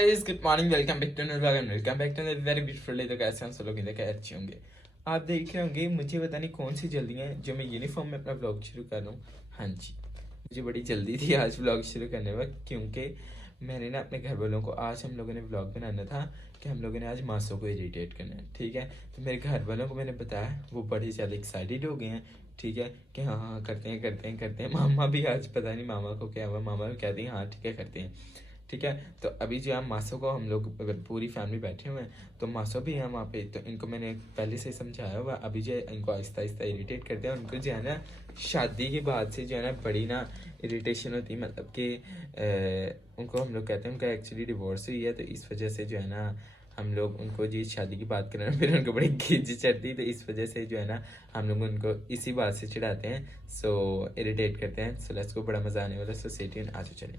Guys, good morning, welcome back to another very beautiful day. तो कैसे हैं सब लोग? अच्छे होंगे। आप देख रहे होंगे मुझे पता नहीं कौन सी जल्दी है जो मैं यूनिफॉर्म में अपना ब्लॉग शुरू कर रहा हूँ। हाँ जी, मुझे बड़ी जल्दी थी आज ब्लॉग शुरू करने में, क्योंकि मैंने ना अपने घर वालों को आज हम लोगों ने ब्लॉग बनाना था कि हम लोगों ने आज मासों को इरिटेट करना है। ठीक है, तो मेरे घर वालों को मैंने बताया, वो बड़े ज़्यादा एक्साइटेड हो गए हैं। ठीक है कि हाँ हाँ करते हैं। मामा भी आज पता नहीं मामा को क्या हुआ, मामा भी कहती हैं हाँ ठीक है करते हैं। ठीक है, तो अभी जो है मासों को हम लोग अगर पूरी फैमिली बैठे हुए हैं तो मासों भी हैं वहाँ पे, तो इनको मैंने पहले से समझाया हुआ। अभी जो है इनको आहिस्ता आहिस्ता इरिटेट करते हैं। उनको जो है ना शादी के बाद से जो है ना बड़ी ना इरिटेशन होती है, मतलब कि उनको हम लोग कहते हैं उनका एक्चुअली डिवोर्स हुई है, तो इस वजह से जो है ना हम लोग उनको जी शादी की बात करें फिर उनको बड़ी खिंच चढ़ती, तो इस वजह से जो है ना हम लोग उनको इसी बात से चिढ़ाते हैं, सो इरिटेट करते हैं। सो लेट्स गो, बड़ा मजा आने वाला। सो स्टे ट्यून्ड, आज चलें।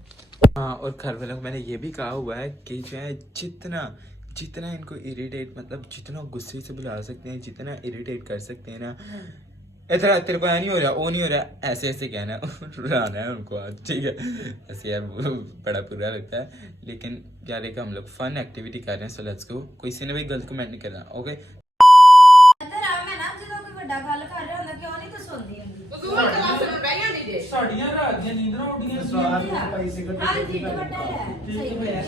हाँ, और घर वालों को मैंने ये भी कहा हुआ है कि जो है जितना इनको इरिटेट, मतलब जितना गुस्से से बुला सकते हैं, जितना इरिटेट कर सकते हैं ना, इतना तेरे को नहीं हो रहा, वो नहीं हो रहा, ऐसे ऐसे कहना है रुलाना है उनको आज। ठीक है, ऐसे यार बड़ा बुरा लगता है, लेकिन यार एक हम लोग फन एक्टिविटी कर रहे हैं। So let's go. कोई से ने भी गलत कमेंट नहीं करना, ओके? ਸਾਡੀਆਂ ਰਾਤ ਦੀਆਂ ਨੀਂਦਰਾਂ ਉੱਡੀਆਂ ਸੀ। ਹਾਂ ਜੀ, ਦੁਪੱਟਾ ਹੈ ਸਹੀ ਹੋਇਆ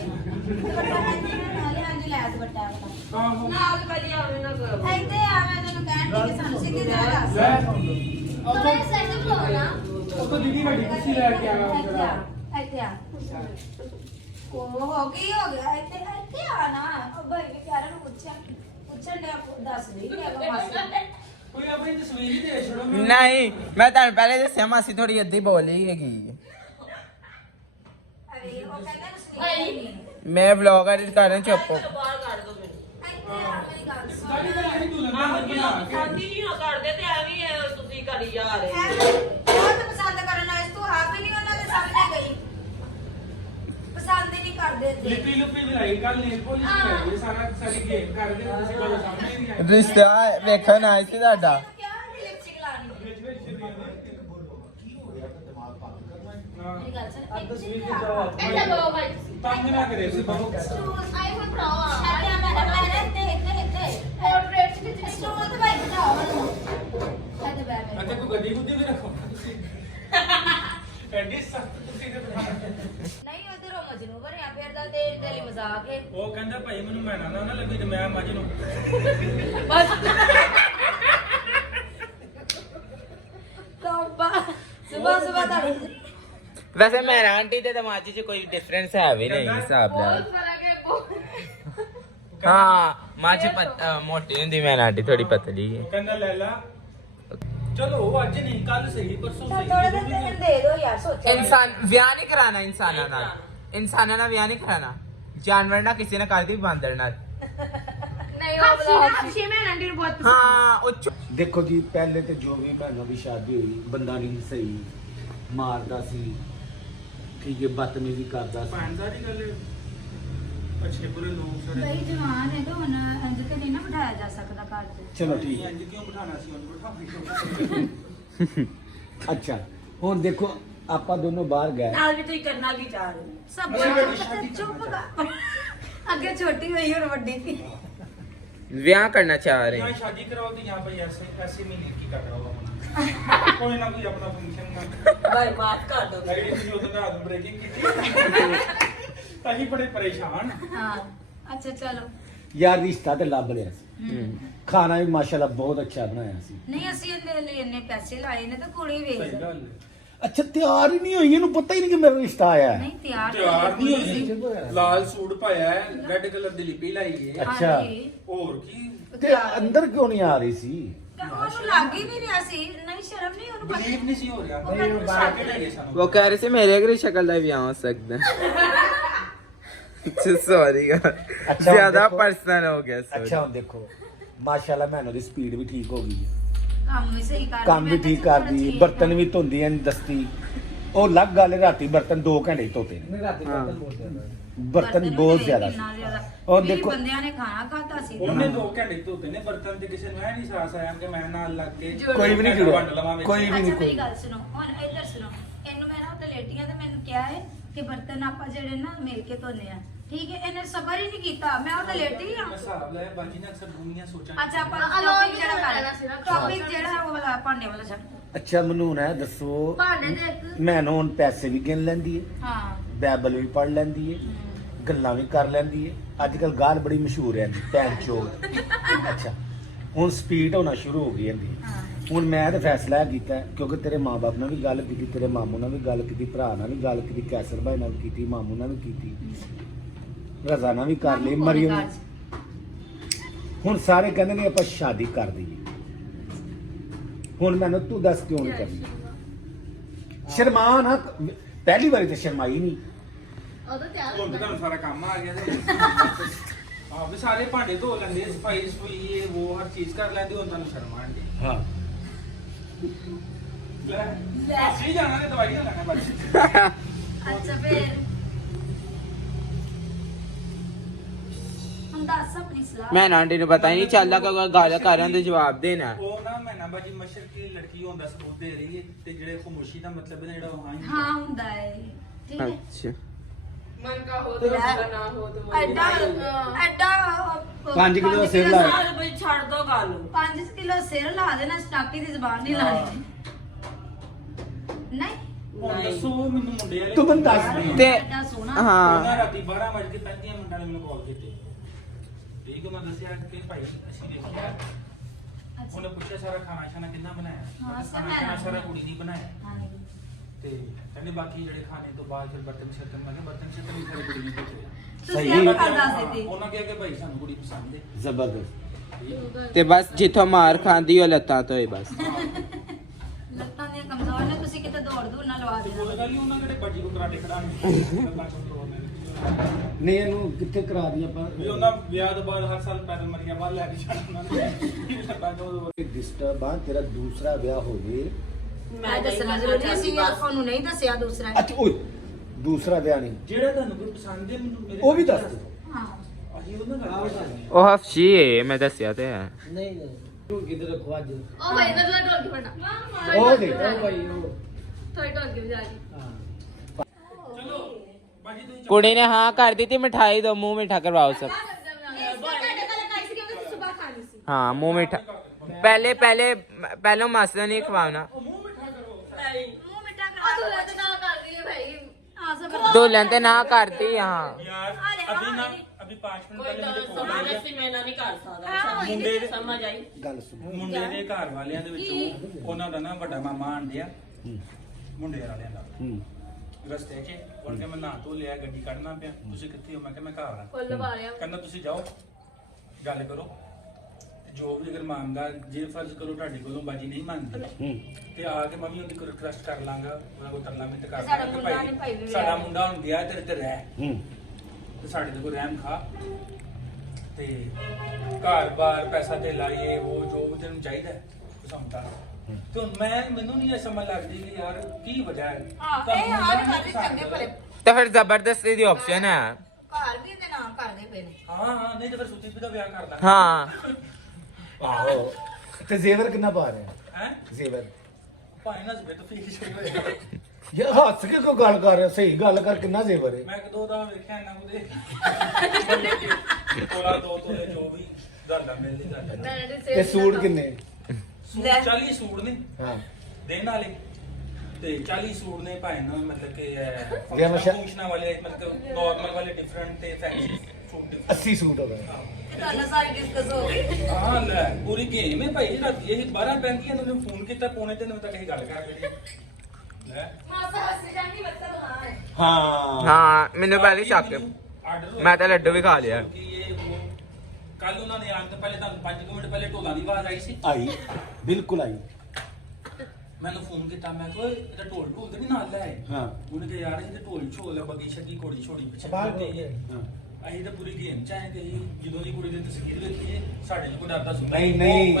ਹਾਂਜੀ ਲੈ ਦੁਪੱਟਾ ਵਾਲਾ ਨਾਲ ਵਾਲੀ ਆਵੇ ਨਾ ਕਰੋ ਇੱਥੇ ਆ। ਮੈਂ ਤੈਨੂੰ ਕਹਿਣ ਦੀ ਕਿ ਸਾਨੂੰ ਸਿੱਧੀ ਤਰ੍ਹਾਂ ਦੱਸ ਉਹ ਸੈਟ ਬਲੋ ਨਾ ਉਹ ਤਾਂ ਦੀਦੀ ਵੱਡੀ ਕੁਰਸੀ ਲੈ ਕੇ ਆਵਾ ਇੱਥੇ ਆ। ਉਹ ਹੋ ਗਿਆ ਇੱਥੇ ਆ ਨਾ। ਉਹ ਭਾਈ ਵੀ ਪਿਆਰਾ ਨੂੰ ਪੁੱਛਣ ਲਿਆ ਦੱਸ ਨਹੀਂ ਕਿ ਮਾਸੀ कोई अपनी तस्वीर ही दे छोड़ो। नहीं, मैं तो पहले जैसे मासी थोड़ी अद्धी बोली हैगी। मैं ब्लॉग एडिट कर रहा हूं, चुप हो। रिश्ता वेखन आए थे साडा। ਉਹ ਕਹਿੰਦਾ ਭਾਈ ਮੈਨੂੰ ਮੈਨਾ ਨਾ ਲੱਗੀ ਤੇ ਮੈਂ ਮੱਝ ਨੂੰ ਸੁਬਹ वैसे मेरा आंटी ते माची च कोई डिफरेंस है भी नहीं हिसाब नाल। हाँ, माची मोटी हुंदी, मेरा आंटी थोड़ी पतली है। ਕਹਿੰਦਾ ਲੈ ਲਾ चलो आज नहीं कल सही परसों सही दे दो यार। सोचो इंसान ब्याह नहीं कराना, इंसाना ना ब्याह नहीं कराना, जानवर ना किसी ने कर दी बांदर नाल। हाँ देखो जी, पहले तो जो भी भैनों की शादी हुई बंदा नहीं सही, मारदा सी, ठीक है, बदतमीजी करदा सी। पांजारी गल अच्छे बुरे लोग सारे भाई जवान है तो हुन अंज ते नहीं ना बिठाया जा सकदा घर ते। चलो ठीक है। इंज क्यों बिठाना सी उनको बिठाओ। अच्छा हुन देखो ਆਪਾਂ ਦੋਨੋਂ ਬਾਹਰ ਗਏ ਨਾਲ ਵੀ ਤੁਸੀਂ ਕਰਨਾ ਕੀ ਚਾਹ ਰਹੇ ਸਭ ਚੁੱਪ ਕਰ। ਅੱਗੇ ਛੋਟੀ ਹੋਈ और ਵੱਡੀ थी। ब्याह करना चाह रहे यहाँ हैं। शादी कराओ तो यहाँ पर ऐसे महीने की कर रहा होगा कोई ना कोई अपना फंक्शन ना भाई माफ कर दो। अगली दिन जो तो आदम ब्रेकिंग की ताकि बड़े परेशान। हां अच्छा चलो यार रिश्ता ਤੇ ਲੱਭ ਲਿਆ ਸੀ, ਖਾਣਾ ਵੀ ਮਾਸ਼ਾਅੱਲਾ ਬਹੁਤ ਅੱਛਾ ਬਣਾਇਆ ਸੀ। ਨਹੀਂ ਅਸੀਂ ਇਹਦੇ ਲਈ ਇੰਨੇ ਪੈਸੇ ਲਾਏ ਨੇ ਤਾਂ ਕੁੜੀ ਵੇਚ सही गल ਅੱਛਾ ਤਿਆਰ ਹੀ ਨਹੀਂ ਹੋਈ, ਇਹਨੂੰ ਪਤਾ ਹੀ ਨਹੀਂ ਕਿ ਮੇਰਾ ਰਿਸ਼ਤਾ ਆਇਆ ਹੈ। ਨਹੀਂ ਤਿਆਰ ਤਿਆਰ ਨਹੀਂ ਹੋਈ, ਲਾਲ ਸੂਟ ਪਾਇਆ ਹੈ, ਰੈੱਡ ਕਲਰ ਦੀ ਲਿਪੀ ਲਾਈ ਹੈ। ਅੱਛਾ ਹੋਰ ਕੀ ਤੇ ਅੰਦਰ ਕਿਉਂ ਨਹੀਂ ਆ ਰਹੀ ਸੀ? ਉਹਨੂੰ ਲੱਗ ਹੀ ਨਹੀਂ ਰਿਹਾ ਸੀ। ਨਹੀਂ ਸ਼ਰਮ ਨਹੀਂ ਉਹਨੂੰ ਪਤਾ। ਬਲੀਵ ਨਹੀਂ ਸੀ ਹੋ ਰਿਹਾ ਭਾਈ, ਉਹ ਬਾਹਰ ਕੇ ਲੈ ਗਏ ਸਾਨੂੰ। वो कह रहे थे मेरे अगर शक्ल का ब्याह हो सकता है। सॉरी ज्यादा पर्सनल हो गया। ਅੱਛਾ ਹੁਣ ਦੇਖੋ ਮਾਸ਼ਾਅੱਲਾ ਮੈਨੂੰ ਦੀ ਸਪੀਡ ਵੀ ਠੀਕ ਹੋ ਗਈ ਹੈ, ਕੰਮ ਵੀ ਸਹੀ ਕਰ ਕੰਮ ਵੀ ਠੀਕ ਕਰਦੀ, ਬਰਤਨ ਵੀ ਧੋਂਦੀ ਐ ਦਸਤੀ। ਉਹ ਲੱਗ ਗੱਲ ਹੈ, ਰਾਤੀ ਬਰਤਨ 2 ਘੰਟੇ ਧੋਤੇ ਨੇ। ਬਰਤਨ ਬਹੁਤ ਜ਼ਿਆਦਾ ਸੀ। और देखो ਬੰਦਿਆਂ ਨੇ ਖਾਣਾ ਖਾਤਾ ਸੀ। ਉਹਨੇ 2 ਘੰਟੇ ਧੋਤੇ ਨੇ ਬਰਤਨ, ਤੇ ਕਿਸੇ ਨੂੰ ਇਹ ਨਹੀਂ ਸਾਹਸ ਆਇਆ ਕਿ ਮੈਂ ਨਾਲ ਲੱਗ ਕੇ ਕੋਈ ਵੀ ਨਹੀਂ ਜੁੜਿਆ, ਕੋਈ ਵੀ ਨਹੀਂ। ਅੱਛਾ ਮੇਰੀ ਗੱਲ ਸੁਣੋ ਹੁਣ ਇੱਧਰ ਸੁਣੋ। ਇਹਨੂੰ ਮੈਂ ਨਾ ਉੱਤੇ ਲੇਟੀਆਂ ਤੇ ਮੈਨੂੰ ਕਿਹਾ ਹੈ ਕਿ ਬਰਤਨ ਆਪਾਂ ਜਿਹੜੇ ਨਾ ਮਿਲ ਕੇ ਧੋਨੇ ਆ। ਠੀਕ ਹੈ ਇਹਨੇ ਸਬਰ ਹੀ ਨਹੀਂ ਕੀਤਾ ਮੈਂ ਉਹਦਾ ਲੇਟੀ ਆ ਹਿਸਾਬ ਲੈ ਬਾਜੀ ਨੇ ਅਕਸਰ ਦੁਨੀਆ ਸੋਚਾਂ ਅੱਛਾ ਆਪਾਂ ਟੌਪਿਕ ਜਿਹੜਾ ਕਰਨਾ ਟੌਪਿਕ ਜਿਹੜਾ ਉਹ ਵਾਲਾ ਭਾਂਡੇ ਵਾਲਾ ਛੱਡ ਅੱਛਾ ਮੈਨੂੰ ਹੁਣ ਇਹ ਦੱਸੋ ਭਾਂਡੇ ਦੇ ਇੱਕ ਮੈਨੂੰ ਹੁਣ ਪੈਸੇ ਵੀ ਗਿਣ ਲੈਂਦੀ ਹੈ, ਹਾਂ ਬਾਈਬਲ ਵੀ ਪੜ੍ਹ ਲੈਂਦੀ ਹੈ, ਗੱਲਾਂ ਵੀ ਕਰ ਲੈਂਦੀ ਹੈ। ਅੱਜ ਕੱਲ ਗਾਲ ਬੜੀ ਮਸ਼ਹੂਰ ਹੈ ਭੈਣ ਚੋਦ। ਅੱਛਾ ਹੁਣ ਸਪੀਡ ਹੋਣਾ ਸ਼ੁਰੂ ਹੋ ਗਈ ਇਹਦੀ। ਹਾਂ ਹੁਣ ਮੈਂ ਤਾਂ ਫੈਸਲਾ ਇਹ ਕੀਤਾ ਕਿਉਂਕਿ ਤੇਰੇ ਮਾਪੇ ਨਾਲ ਵੀ ਗੱਲ ਕੀਤੀ, ਤੇਰੇ ਮਾਮੂ ਨਾਲ ਵੀ ਗੱਲ ਕੀਤੀ, ਭਰਾ ਨਾਲ ਵੀ ਗੱਲ ਕੀਤੀ, ਕੈਸਰ ਭਾਈ ਨਾਲ ਵੀ ਕੀਤੀ, ਮਾਮੂ ਨਾਲ ਵੀ ਕੀਤੀ, ਰਜ਼ਾ ਨਾਲ ਵੀ ਕਰ ਲਈ, ਮਰੀਮ ਨਾਲ। ਹੁਣ ਸਾਰੇ ਕਹਿੰਦੇ ਨੇ ਆਪਾਂ ਸ਼ਾਦੀ ਕਰ ਦਈਏ। ਹੁਣ ਮੈਨੂੰ ਤੂੰ ਦੱਸ ਕਿਉਂ ਨਹੀਂ ਕਰਨੀ? ਸ਼ਰਮਾ ਨਾ, ਪਹਿਲੀ ਵਾਰੀ ਤਾਂ ਸ਼ਰਮਾਈ ਨਹੀਂ। ਉਦੋਂ ਤਿਆਰ ਹੁਣ ਤਾਂ ਤੁਹਾਨੂੰ ਸਾਰਾ ਕੰਮ ਆ ਗਿਆ ਤੇ ਆਹ ਵੀ ਸਾਰੇ ਭਾਂਡੇ ਧੋ ਲੈਂਦੇ, ਸਫਾਈ ਸਫਾਈ ਇਹ ਉਹ ਹਰ ਚੀਜ਼ ਕਰ ਲੈਂਦੇ, ਹੁਣ ਤੁਹਾਨੂੰ ਸ਼ਰਮ ਆਣਗੇ। ਹਾਂ ਲੈ ਅਸੀਂ ਜਾਣਾ ਤੇ ਦਵਾਈ ਨਾ ਲੈਣਾ ਬਾਜੀ। ਅੱਛਾ ਫੇਰ ਹੁਣ ਦੱਸ ਆਪਣੀ ਸਲਾਹ ਮੈਂ ਆਂਟੀ ਨੂੰ ਪਤਾ ਹੀ ਨਹੀਂ ਚੱਲਦਾ ਕਿ ਕੋਈ ਗੱਲ ਕਰ ਰਿਹਾ ਤੇ ਜਵਾਬ ਦੇਣਾ। ਉਹ ਨਾ ਮੈਨਾ ਬਾਜੀ ਮਸ਼ਰ ਕੀ ਲੜਕੀ ਹੁੰਦਾ ਸਬੂਤ ਦੇ ਰਹੀ ਹੈ ਤੇ ਜਿਹੜੇ ਖਮੋਸ਼ੀ ਦਾ ਮਤਲਬ ਹੈ ਜਿਹੜਾ ਉਹ ਹਾਂ ਹੁੰਦਾ ਹੈ ਠੀਕ ਹੈ ਅੱਛਾ मन का हो तो उसका ना हो तो ਐਡਾ ਐਡਾ 5 ਕਿਲੋ ਦਾ ਸਿਰ ਲਾ भाई छाड़ दो गालो 5 ਕਿਲੋ ਸਿਰ ਲਾ ਦੇਣਾ ਸਟਾਕੀ ਦੀ ਜ਼ਬਾਨ ਨਹੀਂ ਲਾਣੀ ਨਹੀਂ ਹੁਣ ਦੱਸੋ ਮੈਨੂੰ ਮੁੰਡੇ ਵਾਲੇ ਤੂੰ ਮੈਨੂੰ ਦੱਸ ਦੇ। ਤੇ ਐਡਾ ਸੋਹਣਾ ਹਾਂ ਉਹਨਾਂ ਰਾਤੀ 12:35 ਮੁੰਡਾ ਨੇ ਮੈਨੂੰ ਕਾਲ ਕੀਤੀ। ਠੀਕ ਹੈ ਮੈਂ ਦੱਸਿਆ ਕਿ ਭਾਈ ਅਸੀਂ ਦੇਖਿਆ ਉਹਨੇ ਪੁੱਛਿਆ ਸਾਰਾ ਖਾਣਾ ਛਾਣਾ ਕਿੰਨਾ ਬਣਾਇਆ? ਹਾਂ, ਸਭ ਖਾਣਾ ਮੈਂ ਛਾਣਾ ਸਾਰਾ ਕੁੜੀ ਨਹੀਂ ਬਣਾਇਆ ਹਾਂ ਤੇ ਕਹਿੰਦੇ ਬਾਕੀ ਜਿਹੜੇ ਖਾਣੇ ਤੋਂ ਬਾਅਦ ਫਿਰ ਬਰਤਨ ਸ਼ਰਤਨ ਮੈਂ ਕਿਹਾ ਬਰਤਨ ਸ਼ਰਤਨ ਵੀ ਸਾਰੀ ਕੁੜੀ ਨੇ ਕੀਤੇ। ਤੁਸੀਂ ਸਹੀ। ਆਪ ਦੱਸ ਦਿੱਤੀ ਉਹਨਾਂ ਕਿਹਾ ਕਿ ਭਾਈ ਸਾਨੂੰ ਕੁੜੀ ਪਸੰਦ ਹੈ। ਜ਼ਬਰਦਸਤ। ਤੇ ਬਸ ਜਿੱਥੋਂ ਮਾਰ ਖਾਂਦੀ ਉਹ ਲੱਤਾਂ ਤੋਂ ਹੀ ਬਸ। ਲੱਤਾਂ ਦੀਆਂ ਕਮਜ਼ੋਰ ਨੇ ਤੁਸੀਂ ਕਿਤੇ ਦੌੜ ਦੂਰ ਨਾ ਲਵਾ ਦੇਣਾ ਕੋਈ ਗੱਲ ਨਹੀਂ ਉਹਨਾਂ ਕਿਹੜੇ ਬੱਜੀ ਕੋ ਕਰਾਟੇ ਖੜਾਣੇ ਨਹੀਂ ਇਹਨੂੰ ਕਿੱਥੇ ਕਰਾ ਦੀ ਆਪਾਂ? ਵੀ ਉਹਨਾਂ ਵਿਆਹ ਤੋਂ ਬਾਅਦ ਹਰ ਸਾਲ ਪੈਦਲ ਮਰੀਆਂ ਬਾਹਰ ਲੈ ਕੇ ਜਾਣਾ ਉਹਨਾਂ ਨੇ। ਡਿਸਟਰਬ ਆ, ਤੇਰਾ ਦੂਸਰਾ ਵਿਆਹ ਹੋ ਜੇ। ਮੈਂ ਦੱਸਣਾ ਜ਼ਰੂਰੀ ਸੀ ਤੁਹਾਨੂੰ ਨਹੀਂ ਦੱਸਿਆ ਦੂਸਰਾ ਅੱਛਾ ਓਏ ਦੂਸਰਾ ਵਿਆਹ ਨਹੀਂ, ਜਿਹੜਾ ਤੁਹਾਨੂੰ ਕੋਈ ਪਸੰਦ ਹੈ ਮੈਨੂੰ ਮੇਰੇ ਉਹ ਵੀ ਦੱਸ ਦੇ। ਹਾਂ ਅਸੀਂ ਉਹਨਾਂ ਨਾਲ ਉਹ ਹਫਸ਼ੀ ਹੈ ਮੈਂ ਦੱਸਿਆ ਤੇ ਹੈ। ਉਹ ਭਾਈ ਦਾ ਢੋਲ ਕੇ ਫੜਨਾ ਉਹ ਦੇਖ ਥੋੜੀ ਢੋਲ ਕੇ ਵਜਾ ਕੇ ਚਲੋ ਬਾਜੀ ਤੁਸੀਂ ਕੁੜੀ ਨੇ ਹਾਂ ਕਰ ਦਿੱਤੀ, ਮਿਠਾਈ ਦੋ, ਮੂੰਹ ਮਿੱਠਾ ਕਰਵਾਓ ਸਭ। हाँ मुंह मीठा पहले पहले पहले मास्टर नहीं खवाना दुल्हन ते ना करती हाँ यार अभी ना अभी 5 मिनट पहले मुझे कॉल आया मैं ना नहीं कर सकता ਮੁੰਡੇ ਦੇ समझ आई ਗੱਲ ਸੁਣ। ਮੁੰਡੇ ਦੇ ਘਰ ਵਾਲਿਆਂ ਦੇ ਵਿੱਚੋਂ ਉਹਨਾਂ ਦਾ ਨਾ ਵੱਡਾ ਮਾਮਾ ਆਂਡਿਆ ਮੁੰਡੇ ਵਾਲਿਆਂ ਦਾ ਹੂੰ ਰਸਤੇ 'ਚ ਉਹਨਾਂ ਕੇ ਮੈਂ ਨਹਾ ਧੋ ਲਿਆ, ਗੱਡੀ ਕੱਢਣਾ ਪਿਆ, ਤੁਸੀਂ ਕਿੱਥੇ ਹੋ? ਮੈਂ ਕਿਹਾ ਮੈਂ ਘਰ ਆ। फुल वाले ਕਹਿੰਦਾ ਤੁਸੀਂ ਜਾਓ ਗੱਲ ਕਰੋ ਜੋ ਵੀ ਅਗਰ ਮੰਨਦਾ, ਜੇ ਫਰਜ਼ ਕਰੋ ਤੁਹਾਡੇ ਕੋਲੋਂ ਬਾਜੀ ਨਹੀਂ ਮੰਨਦੀ ਹੂੰ ਤੇ ਆ ਕੇ ਮੰਮੀ ਉਹਦੀ ਕੋਈ ਰਿਕਵੈਸਟ ਕਰ ਲਾਂਗਾ, ਉਹਨਾਂ ਕੋਲ ਤਰਲਾ ਮਿੰਟ ਕਰ ਸਾਡਾ ਲਾਂਗਾ ਮੁੰਡਾ ਨੀ ਭਾਈ ਵੀ ਸਾਡਾ ਮੁੰਡਾ ਹੁਣ ਗਿਆ ਤੇਰੇ ਤੇ ਰਹਿ ਹੂੰ ਤੇ ਸਾਡੇ ਤੇ ਕੋਈ ਰਹਿਮ ਖਾ ਤੇ ਘਰ-ਬਾਰ ਪੈਸਾ ਤੇ ਲਾਈਏ ਉਹ ਜੋ ਵੀ ਤੈਨੂੰ ਚਾਹੀਦਾ ਸਮਝਦਾ ਤੇ ਹੁਣ ਮੈਨੂੰ ਨਹੀਂ ਇਹ ਸਮਝ ਲੱਗਦੀ ਕਿ ਯਾਰ ਕੀ ਵਜ੍ਹਾ ਹੈ ਇਹ ਹਾਲ ਕਰਦੇ ਚੰਗੇ ਭਲੇ तो फिर जबरदस्ती दी ऑप्शन है। ਘਰ ਵੀ ਇਹਦੇ ਨਾਲ ਕਰਦੇ ਪਏ ਨੇ ਹਾਂ ਨਹੀਂ ਤੇ ਫਿਰ ਸੁੱਤੀ ਦਾ ਵਿਆਹ ਕਰ ਦਾਂ हाँ ਆਹੋ ਤੇ ਜ਼ੇਵਰ ਕਿੰਨਾ ਪਾ ਰਿਹਾ ਹੈ ਜ਼ੇਵਰ? ਭਾਈ ਨਾ ਸਵੇ ਤਾਂ ਫੀਸ ਹੋਇਆ ਯਾਰ ਹੱਸ ਕੇ ਕੋਈ ਗੱਲ ਕਰ ਰਿਹਾ, ਸਹੀ ਗੱਲ ਕਰ, ਕਿੰਨਾ ਜ਼ੇਵਰ ਹੈ? ਮੈਂ ਕਿ ਦੋ ਦਾ ਵੇਖਿਆ ਇਹਨਾਂ ਕੋਲੇ ਤੋਲਾ ਦੋ ਤੋਲੇ ਜੋ ਵੀ ਗੱਲ ਮਿਲਦੀ ਗੱਲ ਤੇ ਸੂਟ ਕਿੰਨੇ? ਸੂਟ 40 ਸੂਟ ਨੇ ਹਾਂ ਦੇਣ ਵਾਲੇ ਤੇ 40 ਸੂਟ ਨੇ ਭਾਈ ਨਾ ਮਤਲਬ ਕਿ ਜੇ ਮੈਂ ਫੰਕਸ਼ਨਾਂ ਵਾਲੇ ਮਤਲਬ ਨਾਰਮਲ ਵਾਲੇ ਡਿਫਰੈਂਟ ਤੇ ਫੈਂਸੀ ਸੂਟ 80 ਸੂਟ ਹੋ ਗਏ। ਤੁਹਾਨੂੰ ਸਾਰੀ ਡਿਸਕਸ ਹੋ ਗਈ ਹਾਂ ਲੈ ਪੂਰੀ ਗੇਮ ਹੈ ਭਾਈ ਰਾਤੀ ਇਹ 12:35 ਨੂੰ ਫੋਨ ਕੀਤਾ, ਪੌਣੇ 3 ਵਜੇ ਤੱਕ ਇਹ ਗੱਲ ਕਰ ਲਈ ਲੈ ਮਾਸਾ ਹੱਸ ਜਾਂਦੀ ਮਤਲਬ ਹਾਂ ਹੈ ਹਾਂ हाँ मैंने पहले शक मैं तो लड्डू भी खा लिया। ਕੱਲ ਉਹਨਾਂ ਨੇ ਆਉਣ ਤੋਂ ਪਹਿਲੇ ਤੁਹਾਨੂੰ 5 ਮਿੰਟ ਪਹਿਲੇ ਢੋਲਾਂ ਦੀ ਆਵਾਜ਼ ਆਈ ਸੀ, ਆਈ ਬਿਲਕੁਲ ਆਈ। ਮੈਨੂੰ ਫੋਨ ਕੀਤਾ, ਮੈਂ ਕਿਹਾ ਇਹਦਾ ਢੋਲ ਢੋਲ ਤੇ ਵੀ ਨਾਲ ਲੈ ਆਏ। ਹਾਂ ਉਹਨੇ ਕਿਹਾ ਯਾਰ ਇਹ ਤੇ ਢੋਲ ਛੋਲ ਬੱਗੀ ਛੱਗੀ ਘੋੜੀ ਛੋੜੀ ਪਿੱਛੇ ਬਾਹਰ ਖਲੋਤੀ ਹੈ। ਹਾਂ ਅਸੀਂ ਤਾਂ ਪੂਰੀ ਗੇਮ ਚ ਆਏ ਗਏ ਜਦੋਂ ਦੀ ਕੁੜੀ ਦੀ ਤਸਵੀਰ ਵੇਖੀ ਹੈ ਸਾਡੇ ਨੂੰ ਕੋਈ ਡਰਦਾ ਸੁਣਦਾ ਨਹੀਂ, ਨਹੀਂ।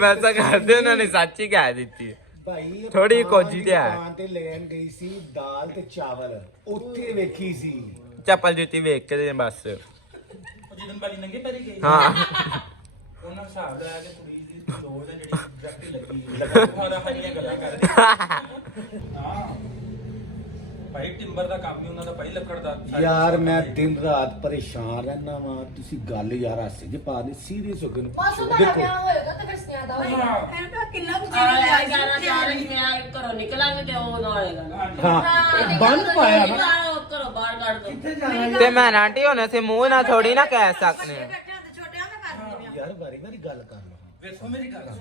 वैसा करते उन्होंने सच ही कह दी थी। ਭਾਈ ਥੋੜੀ ਦੁਕਾਨ ਕੋਜੀ ਦੀ ਤੇ ਹੈ। ਦੁਕਾਨ ਤੇ ਲੈਣ ਗਈ ਸੀ ਦਾਲ ਤੇ ਚਾਵਲ, ਉੱਥੇ ਵੇਖੀ ਸੀ। चप्पल जूती वेख के बस ਉਹ ਜਦੋਂ ਬਾਲੀ ਨੰਗੇ ਪੈਰੀ ਗਈ हाँ ਉਹਨਾਂ ਹਿਸਾਬ ਲਾਇਆ ਕਿ ਕੁੜੀ ਦੀ ਲੋੜ ਹੈ ਜਿਹੜੀ ਡਾਇਰੈਕਟ ਲੱਗੀ ਹੋਈ ਹੈ ਉਹਦਾ ਹਰੀਆਂ ਗੱਲਾਂ ਕਰਦੇ ਹਾਂ ਭਾਈ ਟਿੰਬਰ ਦਾ ਕੰਮ ਹੀ ਉਹਨਾਂ ਦਾ ਭਾਈ ਲੱਕੜ ਦਾ ਯਾਰ ਮੈਂ ਦਿਨ ਰਾਤ ਪਰੇਸ਼ਾਨ ਰਹਿਣਾ ਵਾਂ ਤੁਸੀਂ ਗੱਲ ਯਾਰ ਹਾਸੇ ਜੇ ਪਾ ਦੇ ਸੀਰੀਅਸ ਹੋ ਕੇ ਨੂੰ ਪਰਸੋਂ ਦਾ ਵਿਆਹ ਹੋਏਗਾ ਤਾਂ ਫਿਰ ਸਿਆਂ ਦਾ ਹੋਏਗਾ ਇਹਨੂੰ ਤਾਂ ਕਿੰਨਾ ਕੁ ਆ ਚੀਜ਼ ਯਾਰ ਜਾਣਾ ਤਿਆਰ ਹੀ ਮੈਂ ਘਰੋਂ ਨਿਕਲਾਂਗੇ ਤੇ ਉਹ ਨਾਲ ਆਏਗਾ ਹਾਂ ਬੰਦ ਪਾਇਆ ਨਾ ਘਰੋਂ ਬਾਹਰ ਕੱਢ ਦੋ ਕਿੱਥੇ ਜਾਣਾ ਤੇ ਮੈਂ ਆਂਟੀ ਹੁਣ ਅਸੀਂ ਮੂੰਹ ਨਾਲ ਥੋੜੀ ਨਾ ਕਹਿ ਸਕਨੇ ਆ। ਬੈਠਿਆਂ ਤੇ ਛੋਟਿਆਂ ਦਾ ਕਰ ਦਿੰਦੇ ਆ ਯਾਰ ਵਾਰੀ ਵਾਰੀ ਗੱਲ ਕਰ ਲਓ ਵੇਖੋ ਮੇਰੀ ਗੱਲ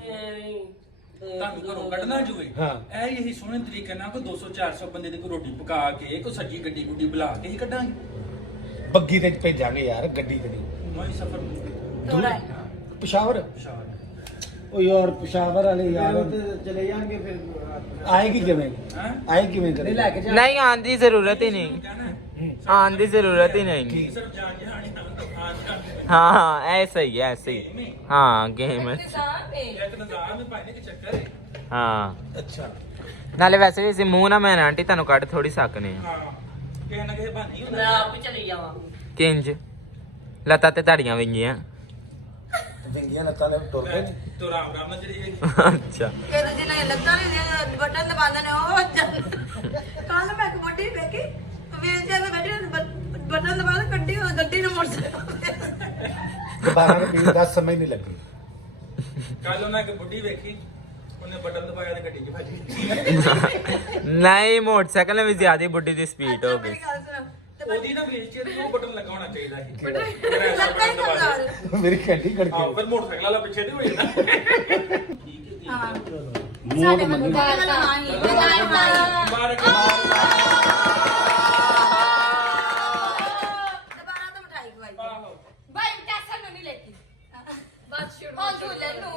ਤੁਹਾਨੂੰ ਘਰੋਂ ਕੱਢਣਾ ਜੂਏ ਹਾਂ। ਇਹ ਇਹੀ ਸੋਹਣੇ ਤਰੀਕੇ ਨਾਲ ਕੋਈ 200 400 ਬੰਦੇ ਦੀ ਕੋਈ ਰੋਟੀ ਪਕਾ ਕੇ ਕੋਈ ਸੱਜੀ ਗੱਡੀ ਗੁੱਡੀ ਬੁਲਾ ਕੇ ਹੀ ਕੱਢਾਂਗੇ ਬੱਗੀ ਤੇ ਭੇਜਾਂਗੇ ਯਾਰ ਗੱਡੀ ਤੇ ਨਹੀਂ ਮੈਂ ਸਫਰ ਦੂਰ ਪਿਸ਼ਾਵਰ ਉਹ ਯਾਰ ਪਿਸ਼ਾਵਰ ਵਾਲੇ ਯਾਰ ਚਲੇ ਜਾਣਗੇ ਫਿਰ ਆਏਗੀ ਕਿਵੇਂ ਹਾਂ ਆਏ ਕਿਵੇਂ ਕਰੇ ਲੈ ਕੇ ਨਹੀਂ ਆਉਣ ਦੀ ਜ਼ਰੂਰਤ ਹੀ ਨਹੀਂ, ਕਹਿਣਾ ਆਉਣ ਦੀ ਜ਼ਰੂਰਤ ਹੀ ਨਹੀਂ। ਸਿਰਫ ਜਾਣ ਜਹਾਨੀ ਨਾਲ हाँ हाँ ऐसा ही है, ऐसे ही। हाँ गेम है। ਇੱਕ ਨਜ਼ਾਰ में पाने के चक्कर है हाँ ਅੱਛਾ नाले वैसे भी इसी मुंह ना मैं आंटी तेन कट थोड़ी सकने हैं ਹਾਂ ਕਿਸੇ ਨਾ ਕਿਸੇ ਬਹਾਨੇ ਹੀ ਮੈਂ ਹੁੰਦਾ ਆਪ ਹੀ ਚਲੀ ਜਾਵਾਂ किंज लता ते ताड़ियां विंगियां ਵਿੰਗੀਆਂ ਲੱਤਾਂ ਨੇ ਟੁਰ ਪਏ ਨੇ ਤੋ ਰਾਮ ਰਾਮ ਨਾਲ ਜਿਹੜੀ अच्छा ਇਹਦੇ ਜਿਹਨਾਂ ਇਹ ਲੱਤਾਂ ਨੇ ਬਟਨ ਦਬਾਉਂਦੇ ਨੇ ਉਹ ਕੱਲ ਮੈਂ ਇੱਕ ਵੱਡੀ ਵੇਖੀ ਵੇਚ ਜਾਂਦੇ ਬੈਠੇ ਬਟਨ ਦਬਾ ਕੇ ਗੱਡੀ ਗੱਡੀ ਨੂੰ ਮੋੜ ਦੁਬਾਰਾ ਰੁਪਏ 10 ਸਮਝ ਨਹੀਂ ਲੱਗੀ ਕੱਲ ਉਹਨਾਂ ਇੱਕ ਬੁੱਢੀ ਵੇਖੀ ਉਹਨੇ ਬਟਨ ਦਬਾਇਆ ਤੇ ਗੱਡੀ 'ਚ ਭੱਜ ਗਈ नहीं मोटरसाइकिल में भी ज्यादा बुढ़ी दी स्पीड हो गई। ਉਹਦੀ ਨਾ ਬੇਇੱਜ਼ਤੀ ਤੇ ਉਹ ਬਟਨ ਲਗਾਉਣਾ ਚਾਹੀਦਾ ਸੀ ਲੱਤਾਂ ਹੀ ਦਬਾ ਮੇਰੀ ਘੰਟੀ ਹਾਂ ਗੜਕੀ ਫਿਰ ਮੋਟਰਸਾਈਕਲ ਵਾਲਾ ਪਿੱਛੇ ਨਹੀਂ ਹੋ ਜਾਂਦਾ ਠੀਕ ਹੈ ਹਾਂ ਮੂੰਹ ਤੇ ਮੰਗੀ ਹਾਂ ਹੀ ਦੁਬਾਰਾ ਮੁਬਾਰਕ ਤਾਂ ਮਠਾਈ ਖਵਾਈ ਆਹੋ भाई कैसा नहीं लेती बात शुरू हाँ दूल्हे नु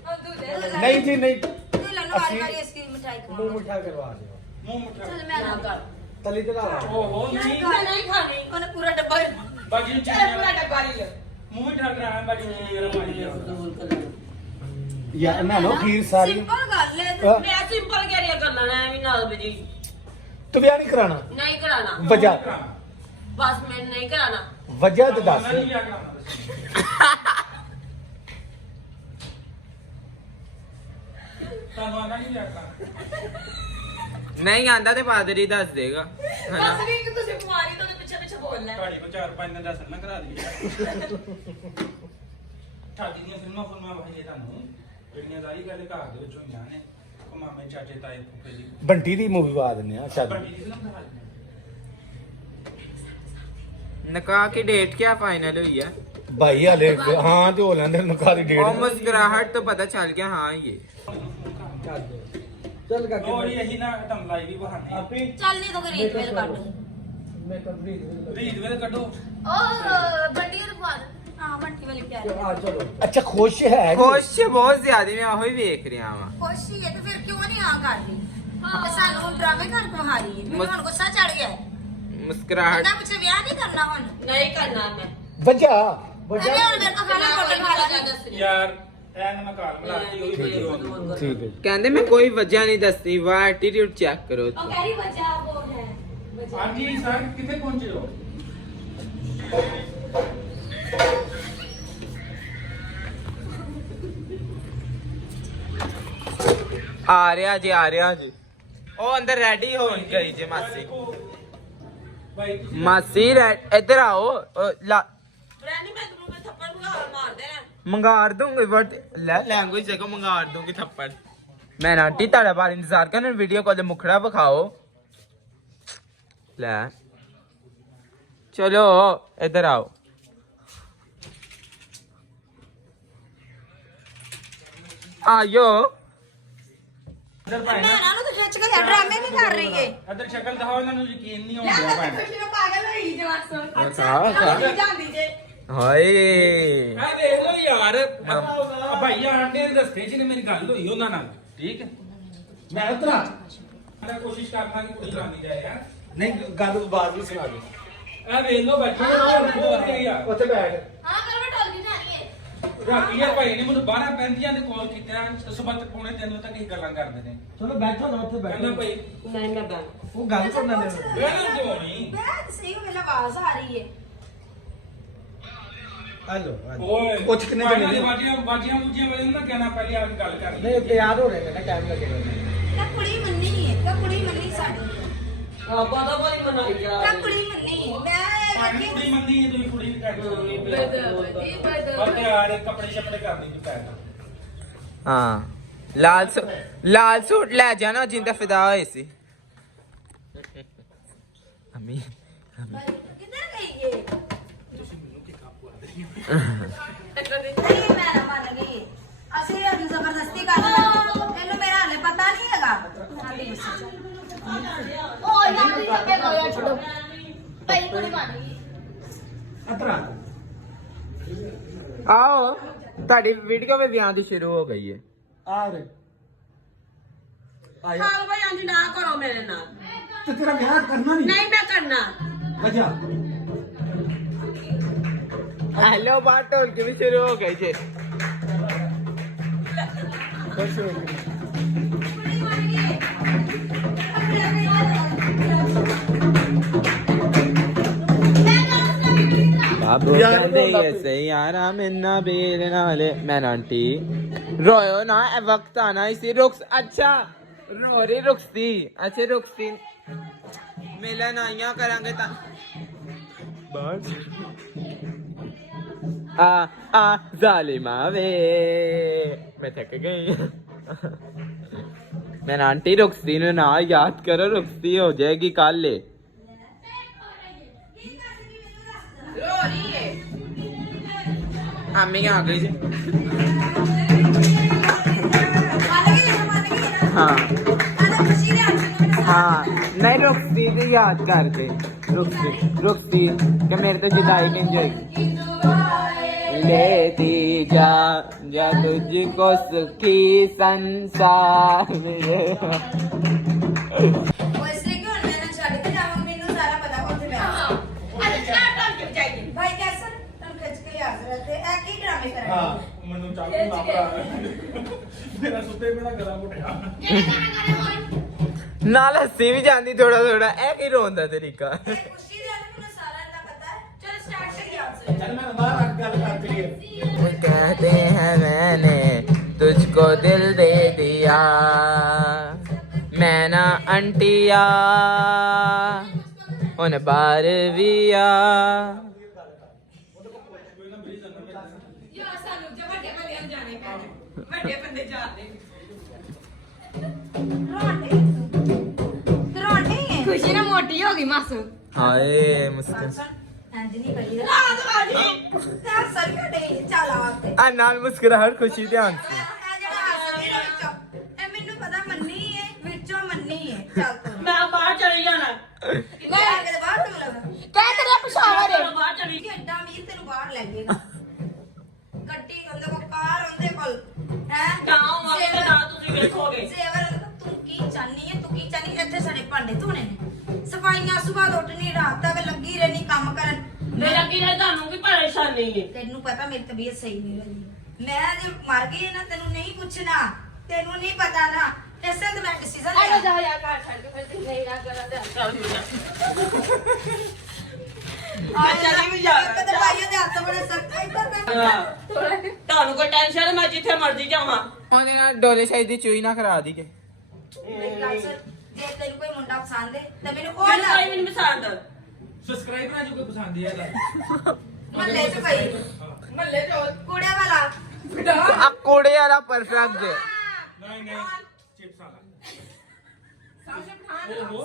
हाँ दूल्हे ਨਹੀਂ ਜੀ ਨਹੀਂ ਤੂੰ ਲੈਣਾ ਵਾਰੀ ਵਾਰੀ ਇਸ ਦੀ ਮਠਾਈ ਖਵਾ ਮਿੱਠਾ ਕਰਵਾ ਦਿਓ ਮੂੰਹ ਮੁੱਠਾ ਚੱਲ ਮੈਂ ਨਾ ਨਾ ਕਰ ਤਲੀ ਤੇ ਲਾ ਓਹੋ ਨਹੀਂ ਮੈਂ ਨਹੀਂ ਖਾਣੀ ਉਹਨੇ ਪੂਰਾ ਡੱਬਾ ਬਾਜੀ ਨੂੰ पूरा ਚੀਜ਼ डब्बा ले लो ਮੂੰਹ ਹੀ ਠੱਗ ਰਹਾ ਹੈ ਬਾਜੀ ਨੂੰ ਚੀਜ਼ ਮਾਰੀ ਲਿਆ ਦੂਰ ਕਰ ਯਾਰ ਨਾ ਲੋ ਖੀਰ ਸਾਰੀ ਸਿੰਪਲ ਗੱਲ ਹੈ ਹਾਂ। ਮੈਂ ਸਿੰਪਲ ਕੈਰੀਆ ਕਰ ਲੈਣਾ ਐਵੇਂ ਨਾਲ ਬਜੀ ਤੂੰ ਵਿਆਹ ਨਹੀਂ ਕਰਾਣਾ ਨਹੀਂ ਕਰਾਣਾ ਵਜ੍ਹਾ ਬਸ ਮੈਂ ਨਹੀਂ ਕਰਾਣਾ ਵਜ੍ਹਾ ਤੇ ਦੱਸ ਨਹੀਂ ਕਿਆ ਕਰਾਉਣਾ ਤੁਹਾਨੂੰ ਆਣਾ ਨਹੀਂ ਕਿਆ ਕਰਾਉਣਾ नहीं आंदा ते पादरी दस देगा है ना? बस भी कि तुझे कुमारी तो पीछे पीछे बोलना है ਤੁਹਾਡੇ ਕੋਲ 4-5 ਦਿਨ ਦਾ ਸਰ ਕਰਾ ਦਈਏ ਠਾਜੀ ਦੀਆਂ ਫਿਲਮਾਂ ਭਾਈ ਇਹ ਤੁਹਾਨੂੰ ਜਿਹੜੀਆਂ ਜ਼ਾਰੀ ਗੱਲ ਘਰ ਦੇ ਵਿੱਚੋਂ ਹੋਈਆਂ ਨੇ ਮਾਮੇ ਚਾਚੇ ਤਾਏ ਫੁੱਫੇ ਦੀ ਬੰਟੀ ਦੀ ਮੂਵੀ ਵਾ ਦਿੰਦੇ ਆ ਸ਼ਾਦੀ ਬੜੀ ਫਿਲਮ ਦਿਖਾ ਦਿੰਦੇ निकाह की डेट क्या फाइनल हुई है? ਭਾਈ ਹਲੇ ਹਾਂ ਤੇ ਹੋ ਲੈਂਦੇ ਨੁਕਾ ਦੀ और ਡੇਟ मुस्कुराहट तो पता चल गया हाँ ये ਚੱਲ ਔਰ ਇਹੀ ਨਾ ਤੁਹਾਨੂੰ ਲਾਈ ਵੀ ਬਹਾਨੇ ਆਪੇ ਚੱਲ ਨਹੀਂ ਤਾਂ ਰੀਤ ਵੇਲ ਕੱਢ ਰੀਤ ਵੇਲੇ ਕੱਢੋ और बंडी और फादर ਹਾਂ ਬੰਟੀ ਵਾਲੀ ਪਿਆਰ ਅੱਛਾ ਖੁਸ਼ ਹੈ खुश बहुत ज्यादा मैं वही देख रहा हूँ। ਖੁਸ਼ੀ ਹੈ ਤੇ ਫਿਰ ਕਿਉਂ ਨਹੀਂ ਆ ਕਰਦੀ ਤੇ ਸਾਨੂੰ ਡਰਾਮੇ ਘਰ ਕਹਾਰੀ ਹੈ ਮੈਨੂੰ ਹੁਣ ਗੁੱਸਾ ਚੜ ਗਿਆ ਹੈ मुस्कुराहट ਇਹਨਾਂ ਪਿੱਛੇ ਵਿਆਹ ਨਹੀਂ ਕਰਨਾ ਹੁਣ ਨਹੀਂ ਕਰਨਾ ਮੈਂ ਵਜ੍ਹਾ ਅਰੇ ਹੁਣ ਮੇਰੇ ਕੋਲ ਖਾਣਾ ਕੋਟਲ ਖਾ ਲਾ ਯਾਰ ਐਨ ਮੈਂ ਕਾਲ ਮਿਲਾਤੀ ਹੋਈ ਵੀਡੀਓ ਆਉਂਦੀ ਠੀਕ ਹੈ कहते मैं कोई वजह नहीं दसती वाह एटीट्यूड चेक करो और कह रही बजा वो है ਹਾਂਜੀ ਸਰ ਕਿੱਥੇ ਪਹੁੰਚੇ ਹੋ आ रहा जी ओ अंदर रेडी हो गई जी मासी ਭਾਈ मासी इधर आओ ਰਹਿਣੀ ਮੈਂ ਤੈਨੂੰ ਥੱਪੜ ਮਾਰ ਦੇਣਾ मंगार दूंगी बट लैंग्वेज देखो मंगार दूंगी थप्पड़ मैं आंटी ताड़ा बार इंतजार करना वीडियो कॉल मुखड़ा बखाओ ले चलो इधर आओ आयो ਇੱਧਰ ਭਾਈ ਮੈਂ ਨਾ ਇਹਨਾਂ ਨੂੰ ਤਾਂ ਖਿੱਚ ਕੇ ਡਰਾਮੇ ਨਹੀਂ ਕਰ ਰਹੀ ਏ ਇੱਧਰ ਸ਼ਕਲ ਦਿਖਾਓ ਇਹਨਾਂ ਨੂੰ ਯਕੀਨ ਨਹੀਂ ਆਉਂਦਾ ਭੈਣ खुशी में पागल है ही जवाब सुन अच्छा जान दीजिए हाय ਆ ਦੇਖ ਲਓ ਯਾਰ ਆ ਭਾਈ ਆਂਡੇ ਦੇ ਰਸਤੇ 'ਚ ਨੇ ਮੇਰੀ ਗੱਲ ਹੋਈ ਉਹਨਾਂ ਨਾਲ ਠੀਕ ਹੈ ਮੈਂ ਉਤਰਾ ਮੈਂ ਕੋਸ਼ਿਸ਼ ਕਰਦਾ ਕਿ ਕੁੜੀ ਮੰਨ ਜਾਏ ਯਾਰ ਨਹੀਂ ਗੱਲ ਬਾਅਦ ਵਿੱਚ ਸੁਣਾ ਦੇ ਆ ਵੇਖ ਲਓ ਬੱਚੇ ਹੋ ਯਾਰ ਉੱਥੇ ਬੈਠ हाँ करो मैं ढोल की जानी है ਰਾਤੀ ਯਾਰ ਭਾਈ ਨੇ ਮੈਨੂੰ 12 ਪੈਂਦੀਆਂ ਦੇ ਕਾਲ ਕੀਤਾ ਸਵੇਰ ਤੱਕ ਪੌਣੇ 3 ਤੱਕ ਹੀ ਗੱਲਾਂ ਕਰਦੇ ਨੇ ਚਲੋ ਬੈਠੋ ਨਾ ਉੱਥੇ ਕਹਿੰਦਾ ਭਾਈ ਨਹੀਂ ਮੈਂ ਬੈਠ ਉਹ ਗੱਲ ਕਰਨਾ ਦੇ ਵੇਲੇ ਕਿਉਂ ਨਹੀਂ ਮੈਂ ਸਹੀ ਵੇਲੇ ਆਵਾਜ਼ ਆ ਰਹੀ ਏ ਹਲੋ ਓਏ ਕੁਛ ਕਿੰਨੇ ਜਣੇ ਨੇ? ਬਾਜੀਆਂ ਬੂਜੀਆਂ ਵਾਲੇ ਨੂੰ ਨਾ ਕਹਿਣਾ ਪਹਿਲੇ ਆ ਕੇ ਗੱਲ ਕਰ ਨਹੀਂ ਤਿਆਰ ਹੋ ਰਹੇ ਨੇ ਟਾਈਮ ਲੱਗੇਗਾ ਤਾਂ ਕੁੜੀ ਮੰਨੀ ਨਹੀਂ ਏ ਤਾਂ ਕੁੜੀ ਮੰਨੀ ਸਾਡੀ ਆਪਾਂ ਤਾਂ ਬੜੀ ਮਨਾਈ ਜਾ ਮੈਂ ਕੁੜੀ ਮੰਨੀ ਮੈਂ ਭਾਵੇਂ ਕੁੜੀ ਮੰਦੀ ਹੈ ਤੁਸੀਂ ਕੁੜੀ ਵੀ ਕਰ ਸਕਦੇ ਪਰ ਯਾਰ ਕੱਪੜੇ ਛੱਪੜੇ ਕਰਨੀ ਨਹੀਂ ਪੈਣਾ ਹਾਂ ਲਾਲ ਸੂਟ ਲੈ ਜਾਣਾ ਜਿੰਦਾ ਫਿਦਾ ਹੋਏ ਸੀ ਅਮੀ ਕਿੱਧਰ ਗਈ ਏ ਤੁਸੀਂ ਮੈਨੂੰ ਕੀ ਕਾਬੂ ਆਦੇ ਨਹੀਂ ਮੈਂ ਨਾ ਮੰਨ ਗਈ ਅਸੀਂ ਇਹਨੂੰ ਜ਼ਬਰਦਸਤੀ ਕਰਨਾ ਇਹਨੂੰ ਮੇਰਾ ਹਲੇ ਪਤਾ ਨਹੀਂ ਹੈਗਾ ਉਹ ਯਾਰ ਵੀ ਅੱਗੇ ਗੋਇਆ ਛੱਡੋ ਪਹਿਲੀ ਕੁੜੀ ਮੰਨ ਗਈ ਅਤਰਾ आओ ਤੁਹਾਡੀ ਵੀਡੀਓ ਵੀ ਵਿਆਹ ਦੀ ਸ਼ੁਰੂ ਹੋ ਗਈ ਹੈ ਆ ਰੇ ਆਇਆ ਹਾਲ ਭਾਈ ਅੰਜ ਨਾ ਕਰੋ ਮੇਰੇ ਨਾਲ ਤੇ ਤੇਰਾ ਵਿਆਹ ਕਰਨਾ ਨਹੀਂ ਨਹੀਂ ਮੈਂ ਕਰਨਾ ਵਜਾ हेलो बात ढोल की भी शुरू हो गई है ਖੁਸ਼ ਹੋ ਗਈ ਕੁੜੀ ਮੰਨ ਗਈ बाबू कहते ऐसे यारा मिन्ना बेर नाले मैं आंटी रोयो ना ए वक्त आना इसी रुक्स अच्छा रो रही रुकती अच्छे रुकती मिलन आइया करांगे ता आ जालिमा वे मैं थक गई मैं आंटी रुकती ने ना याद करो रुकती हो जाएगी कल ले अम्मी आ गई जी हाँ हाँ नहीं रुकती थी याद करके रुकती कि मेरे तो जुदाई नहीं जाएगी लेती जा जा तुझको सुखी संसार मेरे वैसे क्यों मैंने छड़ के जाऊं मेनू सारा पता कौन से मैं ਅੱਜ ਚਾਰ ਟਾਈਮ ਕਿ ਜਾਈਏ भाई कैसे तुम खिंच के लिया रहते हैं एक ही ड्रामे कर रहे ਹਾਂ हैं ਮੈਨੂੰ ਚਾਕੂ ਨਾ ਭਰਾ ਮੇਰਾ ਸੁੱਤੇ ਮੇਰਾ ਗਲਾ ਘੁੱਟਿਆ नाल हस्सी भी जाती थोड़ा थोड़ा ऐ की रोन दा तरीका खुशी दे मुझे सारा इतना पता है चलो स्टार्ट करिए आपसे ਚੱਲ ਮੈਂ ਬਾਹਰ ਆ ਕੇ ਗੱਲ ਕਰ ਚਲੀਏ कहते हैं मैंने तुझको दिल दे दिया मैं ना अंटिया उन बार विया ਯਾਰ ਸਾਨੂੰ ਜੇ ਵੱਡੇ ਬੰਦੇ ਜਾਣੇ ਪੈਣੇ ਵੱਡੇ ਬੰਦੇ ਜਾਣਦੇ रोटी है ਖੁਸ਼ੀ ਨਾ ਮੋਟੀ ਹੋ ਗਈ ਮਾਸੂ हाय मुस्कान एंजनी करी है ਰਾਤ ਵਾਜੀ यार सर का डे चल आते आ नाल मुस्कुराहट खुशी ध्यान से ਮੈਨੂੰ ਪਤਾ ਮੰਨੀ ਹੈ ਵਿੱਚੋਂ ਮੰਨੀ ਹੈ ਚੱਲ ਤੂੰ ਮੈਂ ਬਾਹਰ ਚਲੀ ਜਾਣਾ ਲੈ ਕੇ ਬਾਹਰ ਤੂੰ ਲਗਾ ਕਹਿ ਤੇਰੇ ਪਛਾਵਾ ਰੇ ਬਾਹਰ ਚਲੀ ਕਿ ਐਡਾ ਅਮੀਰ ਤੈਨੂੰ ਬਾਹਰ ਲੈ ਜਾਏਗਾ ਗੱਡੀ ਉਹਦੇ ਕੋਲ ਕਾਰ ਉਹਦੇ ਕੋਲ ਹੈ ਗਾਉਂ ਵਾਲੇ ਦਾ ਨਾਂ ਤੁਸੀਂ ਵੇਖੋਗੇ ਸੇਵਰ ਤੂੰ ਕੀ ਚਾਹਨੀ ਹੈ ਤੂੰ ਕੀ ਚਾਹਨੀ ਇੱਥੇ ਸਾਡੇ ਭਾਂਡੇ ਧੋਣੇ ਨੇ ਸਫਾਈਆਂ ਸੁਬਾਹ ਉੱਠਣੀ ਰਾਤ ਤੱਕ ਲੱਗੀ ਰਹਿਣੀ ਕੰਮ ਕਰਨ ਮੇਰਾ ਕੀ ਹੈ ਤੁਹਾਨੂੰ ਕੀ ਪਰੇਸ਼ਾਨੀ ਹੈ ਤੈਨੂੰ ਪਤਾ ਮੇਰੀ ਤਬੀਅਤ ਸਹੀ ਨਹੀਂ ਰਹੀ ਮੈਂ ਜੇ ਮਰ ਗਈ ਨਾ ਤੈਨੂੰ ਨਹੀਂ ਪੁੱਛਣਾ ਤੈਨੂੰ ਨਹੀਂ ਪਤਾ ਨਾ ਇਸੇ ਤੇ ਮੈਂ ਡਿਸੀਜਨ ਆਜੋ ਲਿਆ ਜਾ ਯਾਰ ਘਰ ਛੱਡ ਕੇ ਫਿਰ ਤੁਸੀਂ ਨਹੀਂ ਨਾ ਕਰਾਂ ਤੇ ਚਲੀ ਵੀ ਜਾ ਕਦੇ ਭਾਈਆਂ ਦੇ ਹੱਥ ਬੜੇ ਸਖਤ ਇੱਧਰ ਤੁਹਾਨੂੰ ਕੋਈ ਟੈਨਸ਼ਨ ਮੈਂ ਜਿੱਥੇ ਮਰਜ਼ੀ ਜਾਵਾਂ ਉਹਨੇ ਨਾਲ ਡੋਲੇ ਸ਼ਾਇਦ ਦੀ ਚੂਈ ਨਾ ਕਰਾ ਦੀ ਕੇ ਜੇ ਤੈਨੂੰ ਕੋਈ ਮੁੰਡਾ ਪਸੰਦ ਹੈ ਤਾਂ ਮੈਨੂੰ ਉਹ ਮੈਨੂੰ ਲਾ ਕੋਈ ਵੀ ਨਹੀਂ ਪਸੰਦ ਸਬਸਕ੍ਰਾਈਬ ਨਾ ਜੋ ਕੋਈ ਪਸੰਦ ਹੈ ਮੱਲੇ ਚ ਕੋਈ ਮੱਲੇ ਚੋਂ ਕੁੜਿਆ ਵਾਲਾ ਆ ਕੋੜੇ ਵਾਲਾ ਪਰਫੈਕਟ ਜੇ ਨਹੀਂ ਨਹੀਂ ਚਿਪਸ ਵਾਲਾ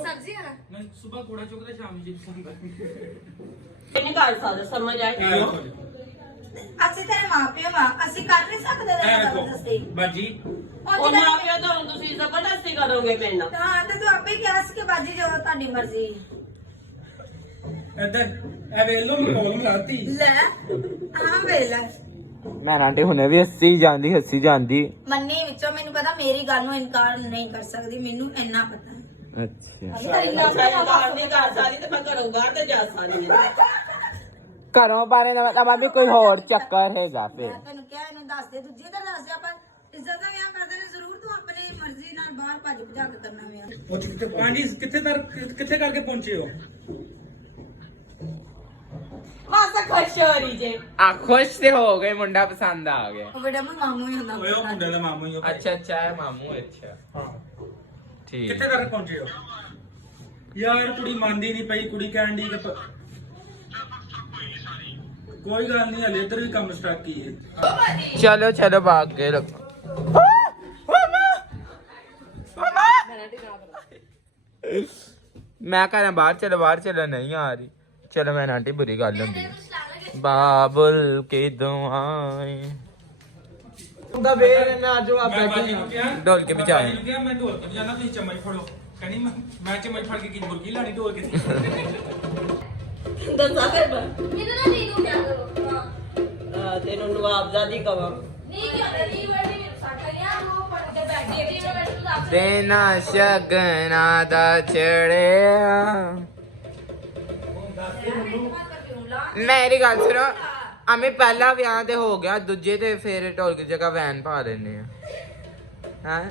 ਸਬਜ਼ੀ ਵਾਲਾ ਮੈਂ ਸਵੇਰ ਕੋੜਾ ਚੁੱਕਦਾ ਸ਼ਾਮ ਨੂੰ ਚਿਪਸ ਖਾਂਦਾ ਨਹੀਂ ਕਰ ਸਕਦਾ ਸਮਝ ਆਏ ਅਸੀਂ ਤੇਰੇ ਮਾਪਿਓ ਮਾਂ ਅਸੀਂ ਕਰ ਨਹੀਂ ਸਕਦੇ ਐ ਤੇਰੇ ਵੇਖੋ ਜ਼ਬਰਦਸਤੀ ਬਾਜੀ ਉਹ ਮਾਂ ਪਿਓ ਤੋਂ ਤੁਸੀਂ ਜ਼ਬਰਦਸਤੀ ਕਰੋਗੇ ਮੇਰੇ ਨਾਲ ਹਾਂ ਤੇ ਤੂੰ ਆਪੇ ਕਿਹਾ ਸੀ ਕਿ ਬਾਜੀ ਜੋ ਤੁਹਾਡੀ ਮਰਜ਼ੀ ਇੱਧਰ ਇਹ ਵੇਲੋ ਨੂੰ ਕੋਲ ਮਿਲਾਤੀ ਲੈ ਹਾਂ ਵੇਲਾ ਮੈਂ ਆਂਟੀ ਹੁਣੇ ਵੀ ਹੱਸੀ ਜਾਂਦੀ ਮੰਨੀ ਵਿੱਚੋਂ ਮੈਨੂੰ ਪਤਾ ਮੇਰੀ ਗੱਲ ਨੂੰ ਇਨਕਾਰ ਨਹੀਂ ਕਰ ਸਕਦੀ ਮੈਨੂੰ ਇੰਨਾ ਪਤਾ ਹੈ ਅੱਛਾ ਇੰਨਾ ਮੈਂ ਬਾਹਰ ਨਹੀਂ ਕਰ ਸਕਦੀ ਤੇ ਮੈਂ ਘਰੋਂ ਬਾਹਰ ਤੇ ਜਾ ਸਕਦੀ ਹਾਂ ਘਰੋਂ ਬਾਰੇ ਦਾ ਮਤਲਬ ਵੀ ਕੋਈ ਹੋਰ ਚੱਕਰ ਹੈਗਾ ਫੇ ਮੈਂ ਤੈਨੂੰ ਕਿਹਾ ਇਹਨੂੰ ਦੱਸ ਦੇ ਦੂਜੀ ਤਾਂ ਦੱਸ ਦੇ ਆਪਾਂ ਇੱਜ਼ਤ ਦਾ ਵਿਆਹ ਕਰਦੇ ਨੇ ਜ਼ਰੂਰ ਤੂੰ ਆਪਣੀ ਮਰਜ਼ੀ ਨਾਲ ਬਾਹਰ ਭੱਜ ਭਜਾ ਕੇ ਕਰਨਾ ਵਿਆਹ ਹਾਂਜੀ ਕਿੱਥੇ ਕਰਕੇ ਪਹੁੰਚੇ ਹੋ ਮਾਸਾ ਖੁਸ਼ ਹੋ ਰਹੀ ਜੇ ਆ ਖੁਸ਼ ਤੇ ਹੋ ਗਏ ਮੁੰਡਾ ਪਸੰਦ ਆ ਗਿਆ ਉਹ ਬੇਟਾ ਮੈਂ ਮਾਮੂ ਹੀ ਹੁੰਦਾ ਓਏ ਉਹ ਮੁੰਡੇ ਦਾ ਮਾਮੂ ਹੀ ਹੋ ਅੱਛਾ ਅੱਛਾ ਹੈ ਮਾਮੂ ਅੱਛਾ ਹਾਂ ਠੀਕ ਕਿੱਥੇ ਕਰਕੇ ਪਹੁੰਚੇ ਹੋ ਯਾਰ ਕੁੜੀ ਮੰਨਦੀ ਨਹੀਂ ਪਈ, ਕੁੜੀ ਕਹਿਣ ਦੀ ਕੋਈ ਗੱਲ ਨਹੀਂ, ਹਲੇ ਇੱਧਰ ਵੀ ਕੰਮ ਸਟਾਰਟ ਕੀਏ। ਚਲੋ ਚਲੋ ਭਾਗ ਕੇ ਰੱਖੋ। ਮੈਂ ਕਹਿੰਦਾ ਬਾਹਰ ਚਲੋ ਨਹੀਂ ਆ ਰਹੀ। ਚਲੋ ਮੈਂ ਆਂਟੀ ਬੁਰੀ ਗੱਲ ਹੁੰਦੀ ਹੈ। ਬਾਬੁਲ ਕੇ ਦੁਆएं ਦਾ ਵੇਰ ਨਾ ਜੋ ਆ ਮੈਂ ਬਾਜੀ ਨੂੰ ਕਿਹਾ, ਢੋਲ ਕੇ ਬਚਾਏ। ਬਾਜੀ ਨੂੰ ਕਿਹਾ ਮੈਂ ਢੋਲ ਕੇ ਜਾਣਾ, ਤੁਸੀਂ ਚਮਚ ਫੜੋ। ਕਹਿੰਦੀ ਮੈਂ ਚਮਚ ਫੜ ਕੇ ਕੀ ਮੁਰਗੀ ਲਾਣੀ ਢੋਲ ਕੇ। ਦੱਸਾਂ ਫਿਰ ਮੈਂ ਮੈਨੂੰ ਨਾ ਦੇ ਦੋ ਕਿਆ ਕਰੋ ਤੈਨੂੰ ਨਵਾਬਜ਼ਾਦੀ ਕਵਾਂ। ਨਹੀਂ ਕਿਉਂ ਨਹੀਂ ਵਰਦੀ ਮੈਨੂੰ ਸੱਟ ਗਿਆ ਉਹ ਪੜ ਕੇ ਬੈਠੀ ਜੀ ਮੈਂ ਤੂੰ ਦੱਸ ਦੇਨਾ ਸ਼ਗਨਾ ਦਾ ਚੜਿਆ। ਮੇਰੀ ਗੱਲ ਸੁਣੋ, ਅਮੇ ਪਹਿਲਾ ਵਿਆਹ ਤੇ ਹੋ ਗਿਆ, ਦੂਜੇ ਤੇ ਫਿਰ ਢੋਲ ਦੀ ਜਗ੍ਹਾ ਵੈਨ ਪਾ ਦਿੰਨੇ ਆ। ਹਾਂ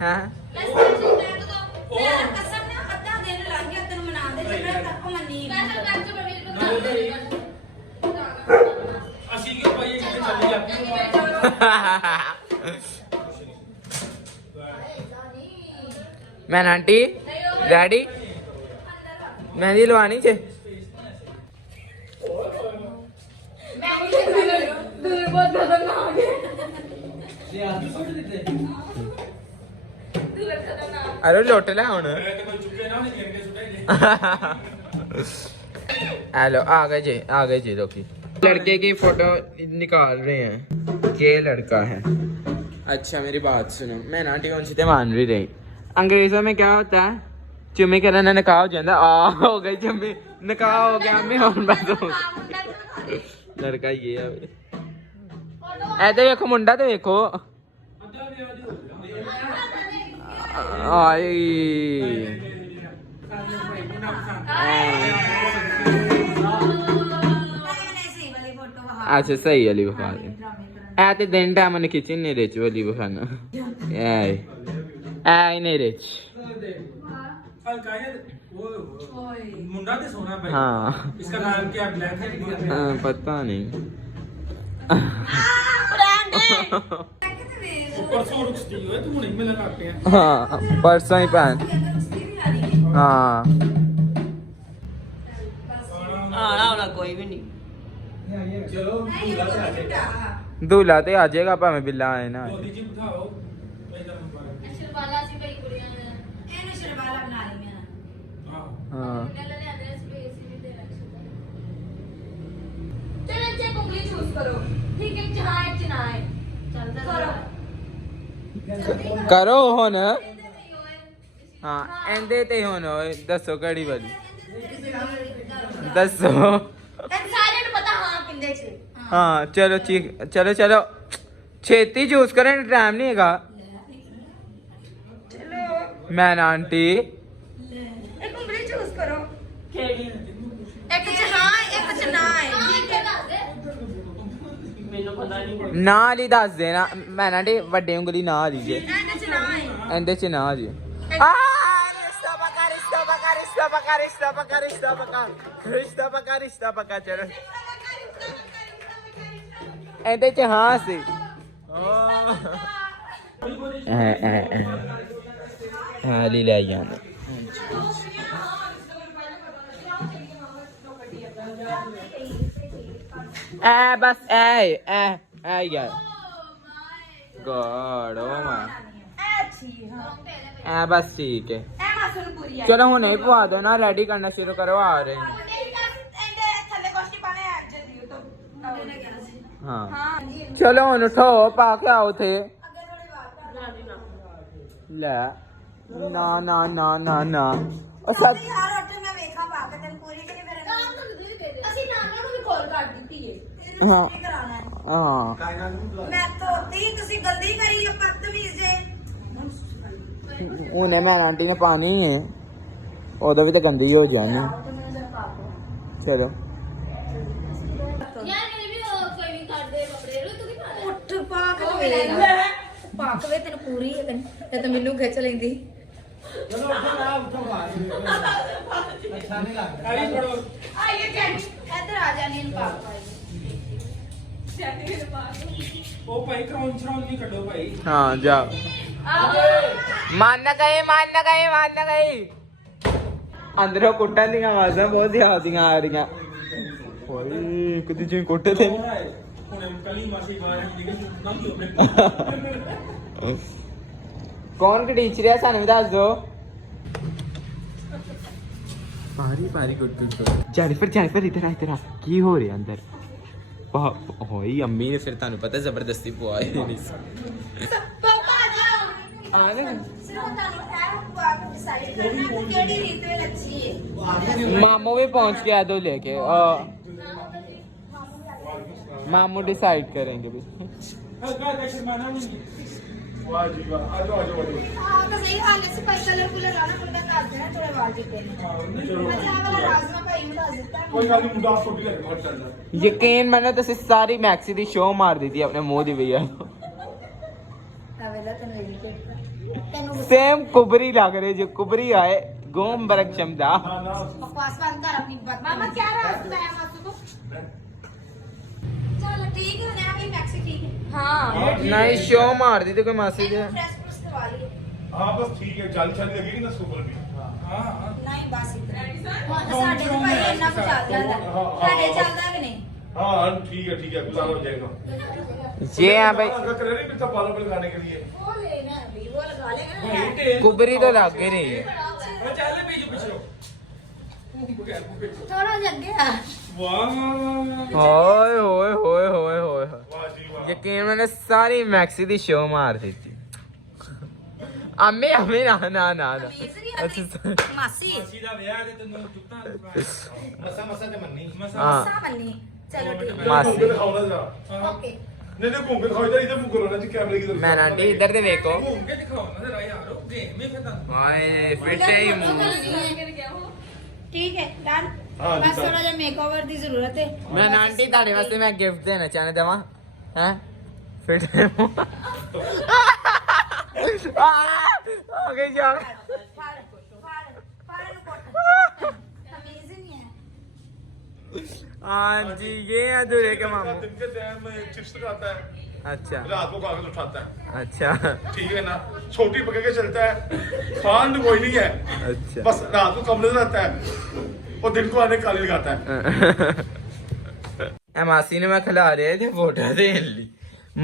ਹਾਂ ਮੈਂ ਸਪੈਸ਼ਲ ਕਰ ਦੋ ਮੈਂ ਕਸਮ ਨਾ ਅੱਧਾ ਦਿਨ ਲੰਘ ਗਿਆ ਤੈਨੂੰ ਮਨਾਉਂਦੇ ਜੇ ਮੈਂ ਤੱਕ ਮੰਨੀ ਸਪੈਸ਼ਲ ਕਰ ਦੋ ਮੇਰੇ ਅਸੀਂ ਕਿਉਂ ਪਾਈਏ ਜਿੱਥੇ ਚੱਲੀ ਜਾਂਦੀ। ਮੈਂ ਆਂਟੀ ਡੈਡੀ ਮਹਿੰਦੀ ਲਵਾਣੀ ਜੇ। ਮੈਂ ਨਹੀਂ ਦੂਰ ਬਹੁਤ ਖਤਰਨਾਕ ਹੈ ਦੂਰ ਖਤਰਨਾਕ ਅਰੇ ਲੁੱਟ ਲੈ ਹੁਣ। ਮੈਂ ਤੇ ਕੋਈ ਚੁੱਕੇ ਨਾ ਨਹੀਂ ਲੈਣਗੇ ਸੁਟਾਈ। हेलो आ गए जी लोकी। लड़के की फोटो निकाल रहे हैं। ये लड़का है। अच्छा मेरी बात सुनो, मैं ना आंटी उनसे मान भी रही। अंग्रेजों में क्या होता है, चुम्मी करना निकाह हो जाता। हो गई चुम्मी, निकाह हो गया। मैं और बस हो लड़का ये है। ऐसे देखो मुंडा तो देखो। आई अच्छा सही वाली बखा दे। ऐ ते दिन टाइम ने खिची नहीं रेच वाली बखाना। ऐ नहीं रेच। हल्का है वो मुंडा ते सोना भाई। हाँ इसका नाम क्या, ब्लैक है? पता नहीं। परसों रुकती है तू नहीं मिला करते हैं। हाँ परसों ही पहन। हाँ ਆਣਾ ਹੋਣਾ ਕੋਈ ਵੀ ਨਹੀਂ। दूल्हा ते आ जाएगा भावे बिल्ला आए ना। मोदी जी बिठाओ इधर मुबारक। ਸ਼ਰਵਾਲਾ ਸੀ ਬਈ ਕੁੜੀਆਂ ਨੇ ਇਹਨੂੰ ਸ਼ਰਵਾਲਾ ਬਣਾ ਲਈ ਮੈਂ हां हाँ ਗੱਲ ਲਿਆਂਦੇ ਸਪੇਸ ਵੀ ਦੇ ਰੱਖ ਚਲੋ ਇੱਥੇ ਉਂਗਲੀ ਚੂਜ਼ ਕਰੋ ਠੀਕ ਹੈ ਜਹਾਂ ਇੱਕ ਨਾ ਹੈ ਚੱਲਦਾ ਕਰੋ करो हुन। हाँ एंदे ते हुन दसो कड़ी वाली दसो। ਸਾਰਿਆਂ ਨੂੰ ਪਤਾ ਹਾਂ ਪਿੰਦੇ ਚ हाँ चलो ठीक, चलो चलो छेती चूज करें, टाइम नहीं हैगा। मैं ना आंटी ਇੱਕ ਉਂਗਲੀ ਚੂਜ਼ ਕਰੋ। ਕਿਹੜੀ ਇੱਕ ਚ ਹਾਂ ਇੱਕ ਚ ਨਾ ਹੈ। ਠੀਕ ਹੈ ਦੱਸ ਦੇ ਮੈਨੂੰ ਪਤਾ ਨਹੀਂ। ना वाली दस देना। मैं ना आंटी वड्डी उंगली ना वाली जे। ਇਹਦੇ ਚ ਨਾ ਹੈ। एंदे च ना जी। रिश्ता पक्का चलो। एंदे च हाँ सी। हाली ले जाना। बस यार गॉड ओ माय। बस ठीक है। ਇਹ ਮਾਸੂ ਨੂੰ ਪੂਰੀ ਹੈ। चलो हुने पवा दो ना, रेडी करना शुरू करो, आ रहे हैं। ਇਹਦੇ ਥੱਲੇ ਕੁਛ ਨਹੀਂ ਪਾਣੇ ਆ ਜਲਦੀ ਉਹ ਤੋਂ ਮੁੰਡੇ ਨੇ ਕਿਹਾ ਸੀ। हाँ ਹਾਂ ਜੀ चलो हुन उठो, पा के आओ थे। ਅੱਗੇ ਥੋੜੀ ਬਾਤ ले ना ना ना ना ना और सच ਕਰ ਯਾਰ ਉੱਥੇ ਮੈਂ ਵੇਖਾਂ ਪਾ ਕੇ ਤੈਨੂੰ ਪੂਰੀ ਕਿ ਨਹੀਂ ਫਿਰ ਕੰਮ ਤਾਂ ਤੁਸੀਂ ਦੇ ਦੇ ਅਸੀਂ ਨਾਨਾ ਨੂੰ ਵੀ ਕਾਲ ਕਰ ਦਿੱਤੀ ਏ ਇਹਨੂੰ ਪੂਰੀ ਕਰਾਉਣਾ ਹੈ। हाँ ਮੈਂ ਧੋਤੀ ਤੁਸੀਂ ਗਲਤੀ ਕਰੀ ਹੈ ਬਦਤਮੀਜ਼ ਜੇ। हुने मैं आंटी ने पानी है उधर भी तो गंदी हो जानी। चलो ਯਾਰ ਮੇਰੇ ਵੀ ਕੋਈ ਵੀ ਕਰ ਦੇ ਕੱਪੜੇ ਰੋ ਤੂੰ ਕੀ ਪਾ ਲੈ ਉੱਠ ਪਾ ਕੇ ਲੈ ਪਾ ਕੇ ਤੈਨੂੰ ਪੂਰੀ ਹੈ ਤੇ ਤਾਂ ਮੈਨੂੰ ਖਿੱਚ ਲੈਂਦੀ। आई पढ़ो। ਆਈਏ ਜੈਨੀ ਇੱਧਰ ਆ ਜਾ ਨੀਨ ਪਾ ओ भाई क्राउन श्राउन नहीं कटो भाई। हाँ जाओ। मान ना गए अंदरों कुट्टन दी आवाज़ां बहुत ज़्यादा आ रही ओए एक दूजे ਨੂੰ ਕੁੱਟੇ ਤੇ ਹੁਣ ਕਲੀ ਮਾਸੀ ਬਾਹਰ ਨਿਕਲ ਨਾ ਹੀ ਆਪਣੇ ਕੌਣ ਕਿ ਟੀਚਰ ਹੈ ਸਾਨੂੰ ਵੀ ਦੱਸ ਦਿਓ ਪਾਰੀ ਗੁੱਡ ਜੈਨੀਫਰ ਇਧਰ ਆ ਕੀ ਹੋ ਰਿਹਾ ਅੰਦਰ ਹੋਈ ਅੰਮੀ ਨੇ ਫਿਰ ਤੁਹਾਨੂੰ ਪਤਾ ਜ਼ਬਰਦਸਤੀ ਪਵਾਈ ਨਹੀਂ ਪਾਪਾ ਆ ਜਾ ਸਿਰਫ ਤੁਹਾਨੂੰ ਇਹ ਪਵਾ ਕੇ ਡਿਸਾਈਡ ਕਰਨਾ ਕਿ ਕਿਹੜੀ ਰੀਤ ਵਿੱਚ ਅੱਛੀ ਹੈ मामू भी पहुंच गया दो लेके मामू डिसाइड करेंगे भी ਹਲਕਾ ਦਾ ਸ਼ਰਮਾਨਾ ਨਹੀਂ ਵਾਹ ਜੀ ਵਾਹ ਆ ਜਾਓ ਹਾਂ ਤਾਂ ਸਹੀ ਹਾਲ ਹੈ ਸਪਾਈ ਕਲਰ ਕੁਲਰ ਆਣਾ ਮੁੰਡਾ ਦੱਸ ਦੇਣਾ ਥੋੜੇ ਵਾਲ ਜਿੱਤੇ ਮੈਂ ਆਹ ਵਾਲਾ ਰਾਜ਼ਮਾ ਭਾਈ ਨੂੰ ਦੱਸ ਦਿੱਤਾ ਕੋਈ ਗੱਲ ਨਹੀਂ ਮੁੰਡਾ ਛੋਟੀ ਲੱਗ ਬਹੁਤ ਚੱਲਦਾ यकीन मानो तुसी सारी मैक्सी दी शो मार दी थी अपने मुंह दी भैया ਆ ਵੇਲਾ ਤੈਨੂੰ सेम कुबरी लग रही जो कुबरी आए गोम बरक चमदा बकवास बंद कर अपनी बात मामा क्या राज बताया मासू को चलो ठीक है ना भी मैक्सी ठीक है हां नहीं शो मार दी थी कोई मासी जी फ्रेश फ्रेश करवा लिए हाँ बस ठीक है जल चल लगेगी ना सुपर भी ਹਾਂ ਹਾਂ नहीं बस इतना साडे तो भाई इतना कुछ आ जाता साडे चलदा कि नहीं हाँ हाँ ठीक है गुजारा हो जाएगा ये है भाई अगर करे नहीं पिता बालों पर लगाने के लिए वो लेना अभी वो लगा लेंगे ना कुबरी तो लग ही रही है ਉਹ ਚੱਲ ਪੀਜੋ ਪਿਛੋ थोड़ा जग गया ਵਾਹ ओए वाह जी वाह यकीन मैंने सारी मैक्सी दी शो मार दी थी अम्मी ना अच्छा मासी ਮਾਸੀ ਦਾ ਵਿਆਹ ਤੇ ਤੈਨੂੰ ਜੁੱਤਾਂ ਮਸਾ ਮਸਾ ਤੇ ਮੰਨੀ ਮਸਾ हाँ सा बन्नी चलो ठीक है मासी घूम के दिखाओ ना जरा ओके नहीं घूम के दिखाओ इधर मुंह करो ना जी कैमरे की तरफ मैं आंटी इधर दे देखो ਘੁੰਮ ਕੇ ਦਿਖਾਓ ਨਾ ਜਰਾ ਯਾਰ ਉਹ ਗੇਮ ਹੀ ਫਿਰ ਤੁਹਾਨੂੰ हाय फिटे ही मुंह ठीक है डन हाँ, बस done। थोड़ा जा मेकओवर दी जरूरत है मैं आंटी ताड़े वास्ते मैं गिफ्ट देना चाहने देवा हैं फिटे मुंह आ गई यार अमेजिंग है हाँ जी ये है दूल्हे के मामू दिन के टाइम में चिप्स खाता है अच्छा रात को कागज उठाता है अच्छा ठीक है ना छोटी पकड़ के चलता है खान कोई नहीं है अच्छा बस रात को कमरे में रहता है और दिन को आने काली लगाता है ਇਹ ਮਾਸੀ ਨੇ ਮੈਂ ਖਿਲਾ ਰਿਹਾ ਤੇ ਫੋਟੋ ਦੇਣ ਲਈ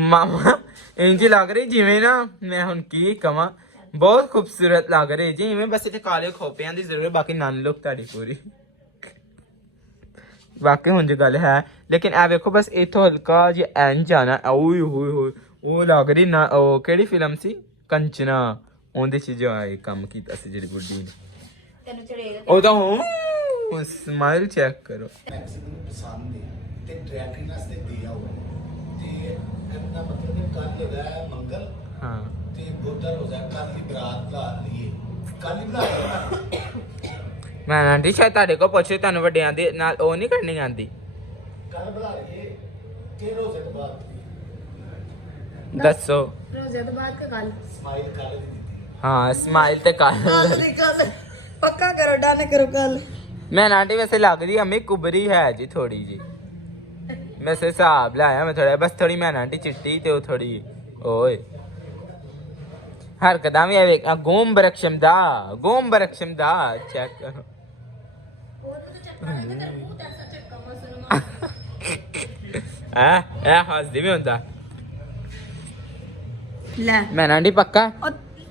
ਮਾਮਾ ਇੰਜ ਲੱਗ ਰਹੀ ਜਿਵੇਂ ਨਾ ਮੈਂ ਹੁਣ ਕੀ ਕਵਾਂ ਬਹੁਤ ਖੂਬਸੂਰਤ ਲੱਗ ਰਹੀ ਜਿਵੇਂ ਬਸ ਇੱਥੇ ਕਾਲੇ ਖੋਪਿਆਂ ਦੀ ਜ਼ਰੂਰਤ ਬਾਕੀ ਨਨ ਲੁੱਕ ਤੁਹਾਡੀ ਪੂਰੀ ਵਾਕਈ ਹੁਣ ਜੀ ਗੱਲ ਹੈ ਲੇਕਿਨ ਇਹ ਵੇਖੋ ਬਸ ਇੱਥੋਂ ਹਲਕਾ ਜਿਹਾ ਇੰਜ ਆਣਾ ਓਏ ਹੋਏ ਹੋਏ ਉਹ ਲੱਗ ਰਹੀ ਨਾ ਉਹ ਕਿਹੜੀ ਫਿਲਮ ਸੀ ਕੰਚਨਾ ਉਹਦੇ ਚ ਜੋ ਇਹ ਕੰਮ ਕੀਤਾ ਸੀ ਜਿਹੜੀ ਬੁੱਢੀ ਨੇ तेन चढ़ेगा ਉਹ ਤਾਂ ਹੁਣ ਸਮਾਈਲ ਚੈੱਕ ਕਰੋ ਮੈਕਸਿਮਮ ਪਸੰਦ ਹੈ ਤੇ ਡਰੈਗਨ ਵਾਸਤੇ ਦੇ ਆਓ ਤੇ ਇਹਦਾ ਮਤਲਬ ਹੈ ਕੱਲ ਹੈਗਾ ਮੰਗਲ ਹਾਂ ਤੇ ਬੁੱਧਰ ਹੋ ਜਾਏ ਕੱਲ ਦੀ ਬਰਾਤ ਲਾ ਲਈਏ ਕੱਲ ਹੀ ਬਣਾ ਲੈਣਾ ਮੈਂ ਆਂਟੀ ਸ਼ਾਇਦ ਤੁਹਾਡੇ ਕੋਲ ਪੁੱਛੇ ਤੁਹਾਨੂੰ ਵੱਡਿਆਂ ਦੇ ਨਾਲ ਉਹ ਨਹੀਂ ਕਰਨੀ ਆਂਦੀ ਕੱਲ ਬਣਾ ਲਈਏ ਕਿ ਰੋਜ਼ੇ ਤੋਂ ਬਾਅਦ ਦੱਸੋ रोजे तो बाद का कल ਸਮਾਈਲ ਕੱਲ ਦੀ ਦਿੱਤੀ ਹਾਂ ਸਮਾਈਲ ਤੇ ਕਰ कल पक्का करो डन करो कल ਮੈਂ ਆਂਟੀ ਵੈਸੇ ਲੱਗਦੀ ਅੰਮੀ ਕੁਬਰੀ ਹੈ ਜੀ ਥੋੜੀ ਜੀ ਵੈਸੇ ਹਿਸਾਬ ਲਾਇਆ ਮੈਂ ਥੋੜਾ ਬਸ ਥੋੜੀ ਮੈਂ ਆਂਟੀ ਚਿੱਟੀ ਤੇ ਉਹ ਥੋੜੀ ਓਏ ਹਰਕਤਾਂ ਵੀ ਵੇਖ ਗੋਮ ਬਰਕਸ਼ਮ ਦਾ ਚੈੱਕ ਕਰੋ ਇਹ ਹੱਸਦੀ ਵੀ ਹੁੰਦਾ ले ਮੈਂ ਆਂਟੀ ਪੱਕਾ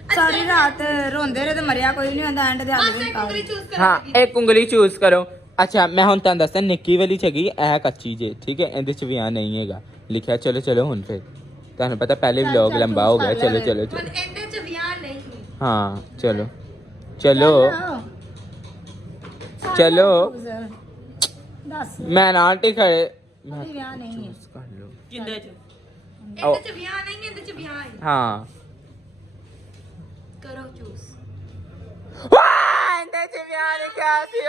सारी रात रोंदे रहे तो मरिया कोई नहीं होता एंड दे आंदे ਹਾਂ ਇੱਕ ਉਂਗਲੀ ਚੂਜ਼ ਕਰੋ ਅੱਛਾ ਮੈਂ ਹੁਣ ਤੁਹਾਨੂੰ ਦੱਸਾਂ ਨਿੱਕੀ ਵਾਲੀ ਚਗੀ ਇਹ ਕੱਚੀ ਜੇ ਠੀਕ ਹੈ ਇਹਦੇ ਚ ਵਿਆਹ ਨਹੀਂ ਹੈਗਾ ਲਿਖਿਆ ਚਲੋ ਹੁਣ ਫਿਰ ਤੁਹਾਨੂੰ ਪਤਾ ਪਹਿਲੇ ਵਲੌਗ ਲੰਬਾ ਹੋ ਗਿਆ ਚਲੋ एंड च ब्याह नहीं ਹਾਂ ਚਲੋ दस ਮੈਂ ਨਾ ਆਂਟੀ ਖੜੇ अभी ब्याह नहीं है ਕਰ ਲਓ ਕਿੰਦੇ ਚ एंड च ब्याह नहीं है एंड च ब्याह है ਹਾਂ करो चूज ਵਾਹ ਇਹਦੇ ਚ ਵਿਆਹ ਲਿਖਿਆ ਸੀ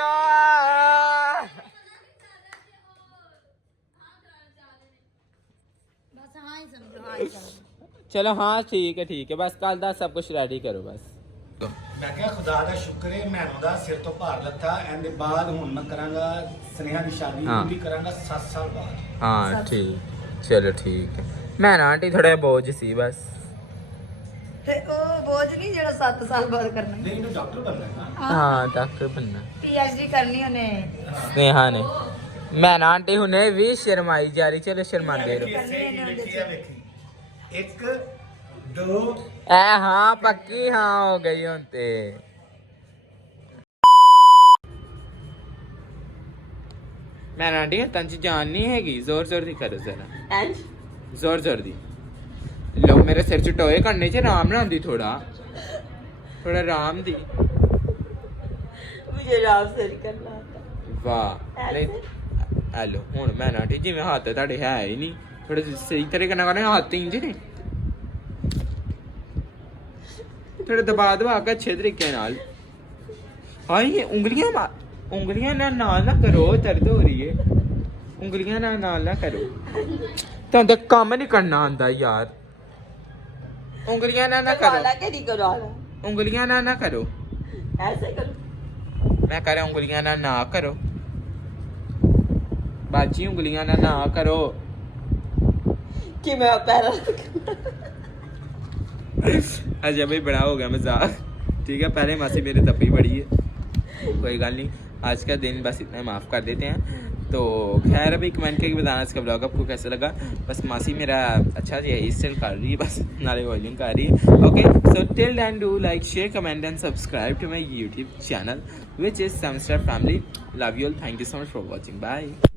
बस हां ही समझो हां ही समझो ਚਲੋ ਹਾਂ ਠੀਕ ਹੈ ਬਸ ਕੱਲ ਦਾ ਸਭ ਕੁਝ ਰੈਡੀ ਕਰੋ ਬਸ ਮੈਂ ਕਿਹਾ ਖੁਦਾ ਦਾ ਸ਼ੁਕਰ ਹੈ ਮੈਨੂੰ ਦਾ ਸਿਰ ਤੋਂ ਭਾਰ ਲੱਥਾ ਇਹਦੇ ਬਾਅਦ ਹੁਣ ਮੈਂ ਕਰਾਂਗਾ ਸਨੇਹਾ ਦੀ ਸ਼ਾਦੀ ਹਾਂ। ਉਹਦੀ ਕਰਾਂਗਾ 7 ਸਾਲ ਬਾਅਦ ਹਾਂ ਠੀਕ ਚਲੋ ਠੀਕ ਹੈ ਮੈਂ ਨਾ ਆਂਟੀ ਥੋੜਾ ਬੋਝ ਸੀ ਬਸ ਤੇ ਉਹ ਬੋਝ ਨਹੀਂ ਜਿਹੜਾ 7 ਸਾਲ ਬਾਅਦ ਕਰਨਾ ਨਹੀਂ ਇਹਨੂੰ ਡਾਕਟਰ ਬਣਨਾ ਹੈ ਨਾ हाँ डॉक्टर बनना ਪੀਐਚਡੀ ਕਰਨੀ ਉਹਨੇ स्नेहा ने मैं ना आंटी हुने भी शर्माई जा रही चलो शर्मांदे रहो ਇੱਕ ਦੋ ए हाँ पक्की हाँ हो गई होते मैं आंटी तंज जान नहीं हैगी जोर जोर दी करो जरा जोर जोर दी लो मेरे सिर च टोए करने च आराम ना आंदी थोड़ा थोड़ा आराम दी मुझे राम से नहीं करना आता वाह नहीं हेलो हुन मैं ना आंटी जिवें हत्थ ਤੁਹਾਡੇ ਹੈ ਹੀ ਨਹੀਂ थोड़े सही तरीके ਨਾਲ करने हत्थ इंज ने थोड़े दबा दबा के अच्छे तरीके नाल हाँ ये उंगलियां ना करो दर्द हो रही है उंगलियां ना करो तो काम नहीं करना आंदा यार उंगलियां ना करो करवाना के नहीं करवाना उंगलियां ना करो ऐसे करो मैं कह रहा उंगलियां ना करो बाजी उंगलियां ना करो कि मैं पैरा अच्छा भाई बड़ा हो गया मजाक ठीक है पहले मासी मेरे तपी पड़ी है कोई गल नहीं आज का दिन बस इतना माफ़ कर देते हैं तो खैर अभी कमेंट करके बताना इसका ब्लॉग आपको कैसा लगा बस मासी मेरा अच्छा जी हेयर स्टाइल कर रही है बस नाले वॉल्यूम कर रही है okay so till then do like share comment and subscribe to my YouTube channel which is Samstar family love you all thank you so much for watching bye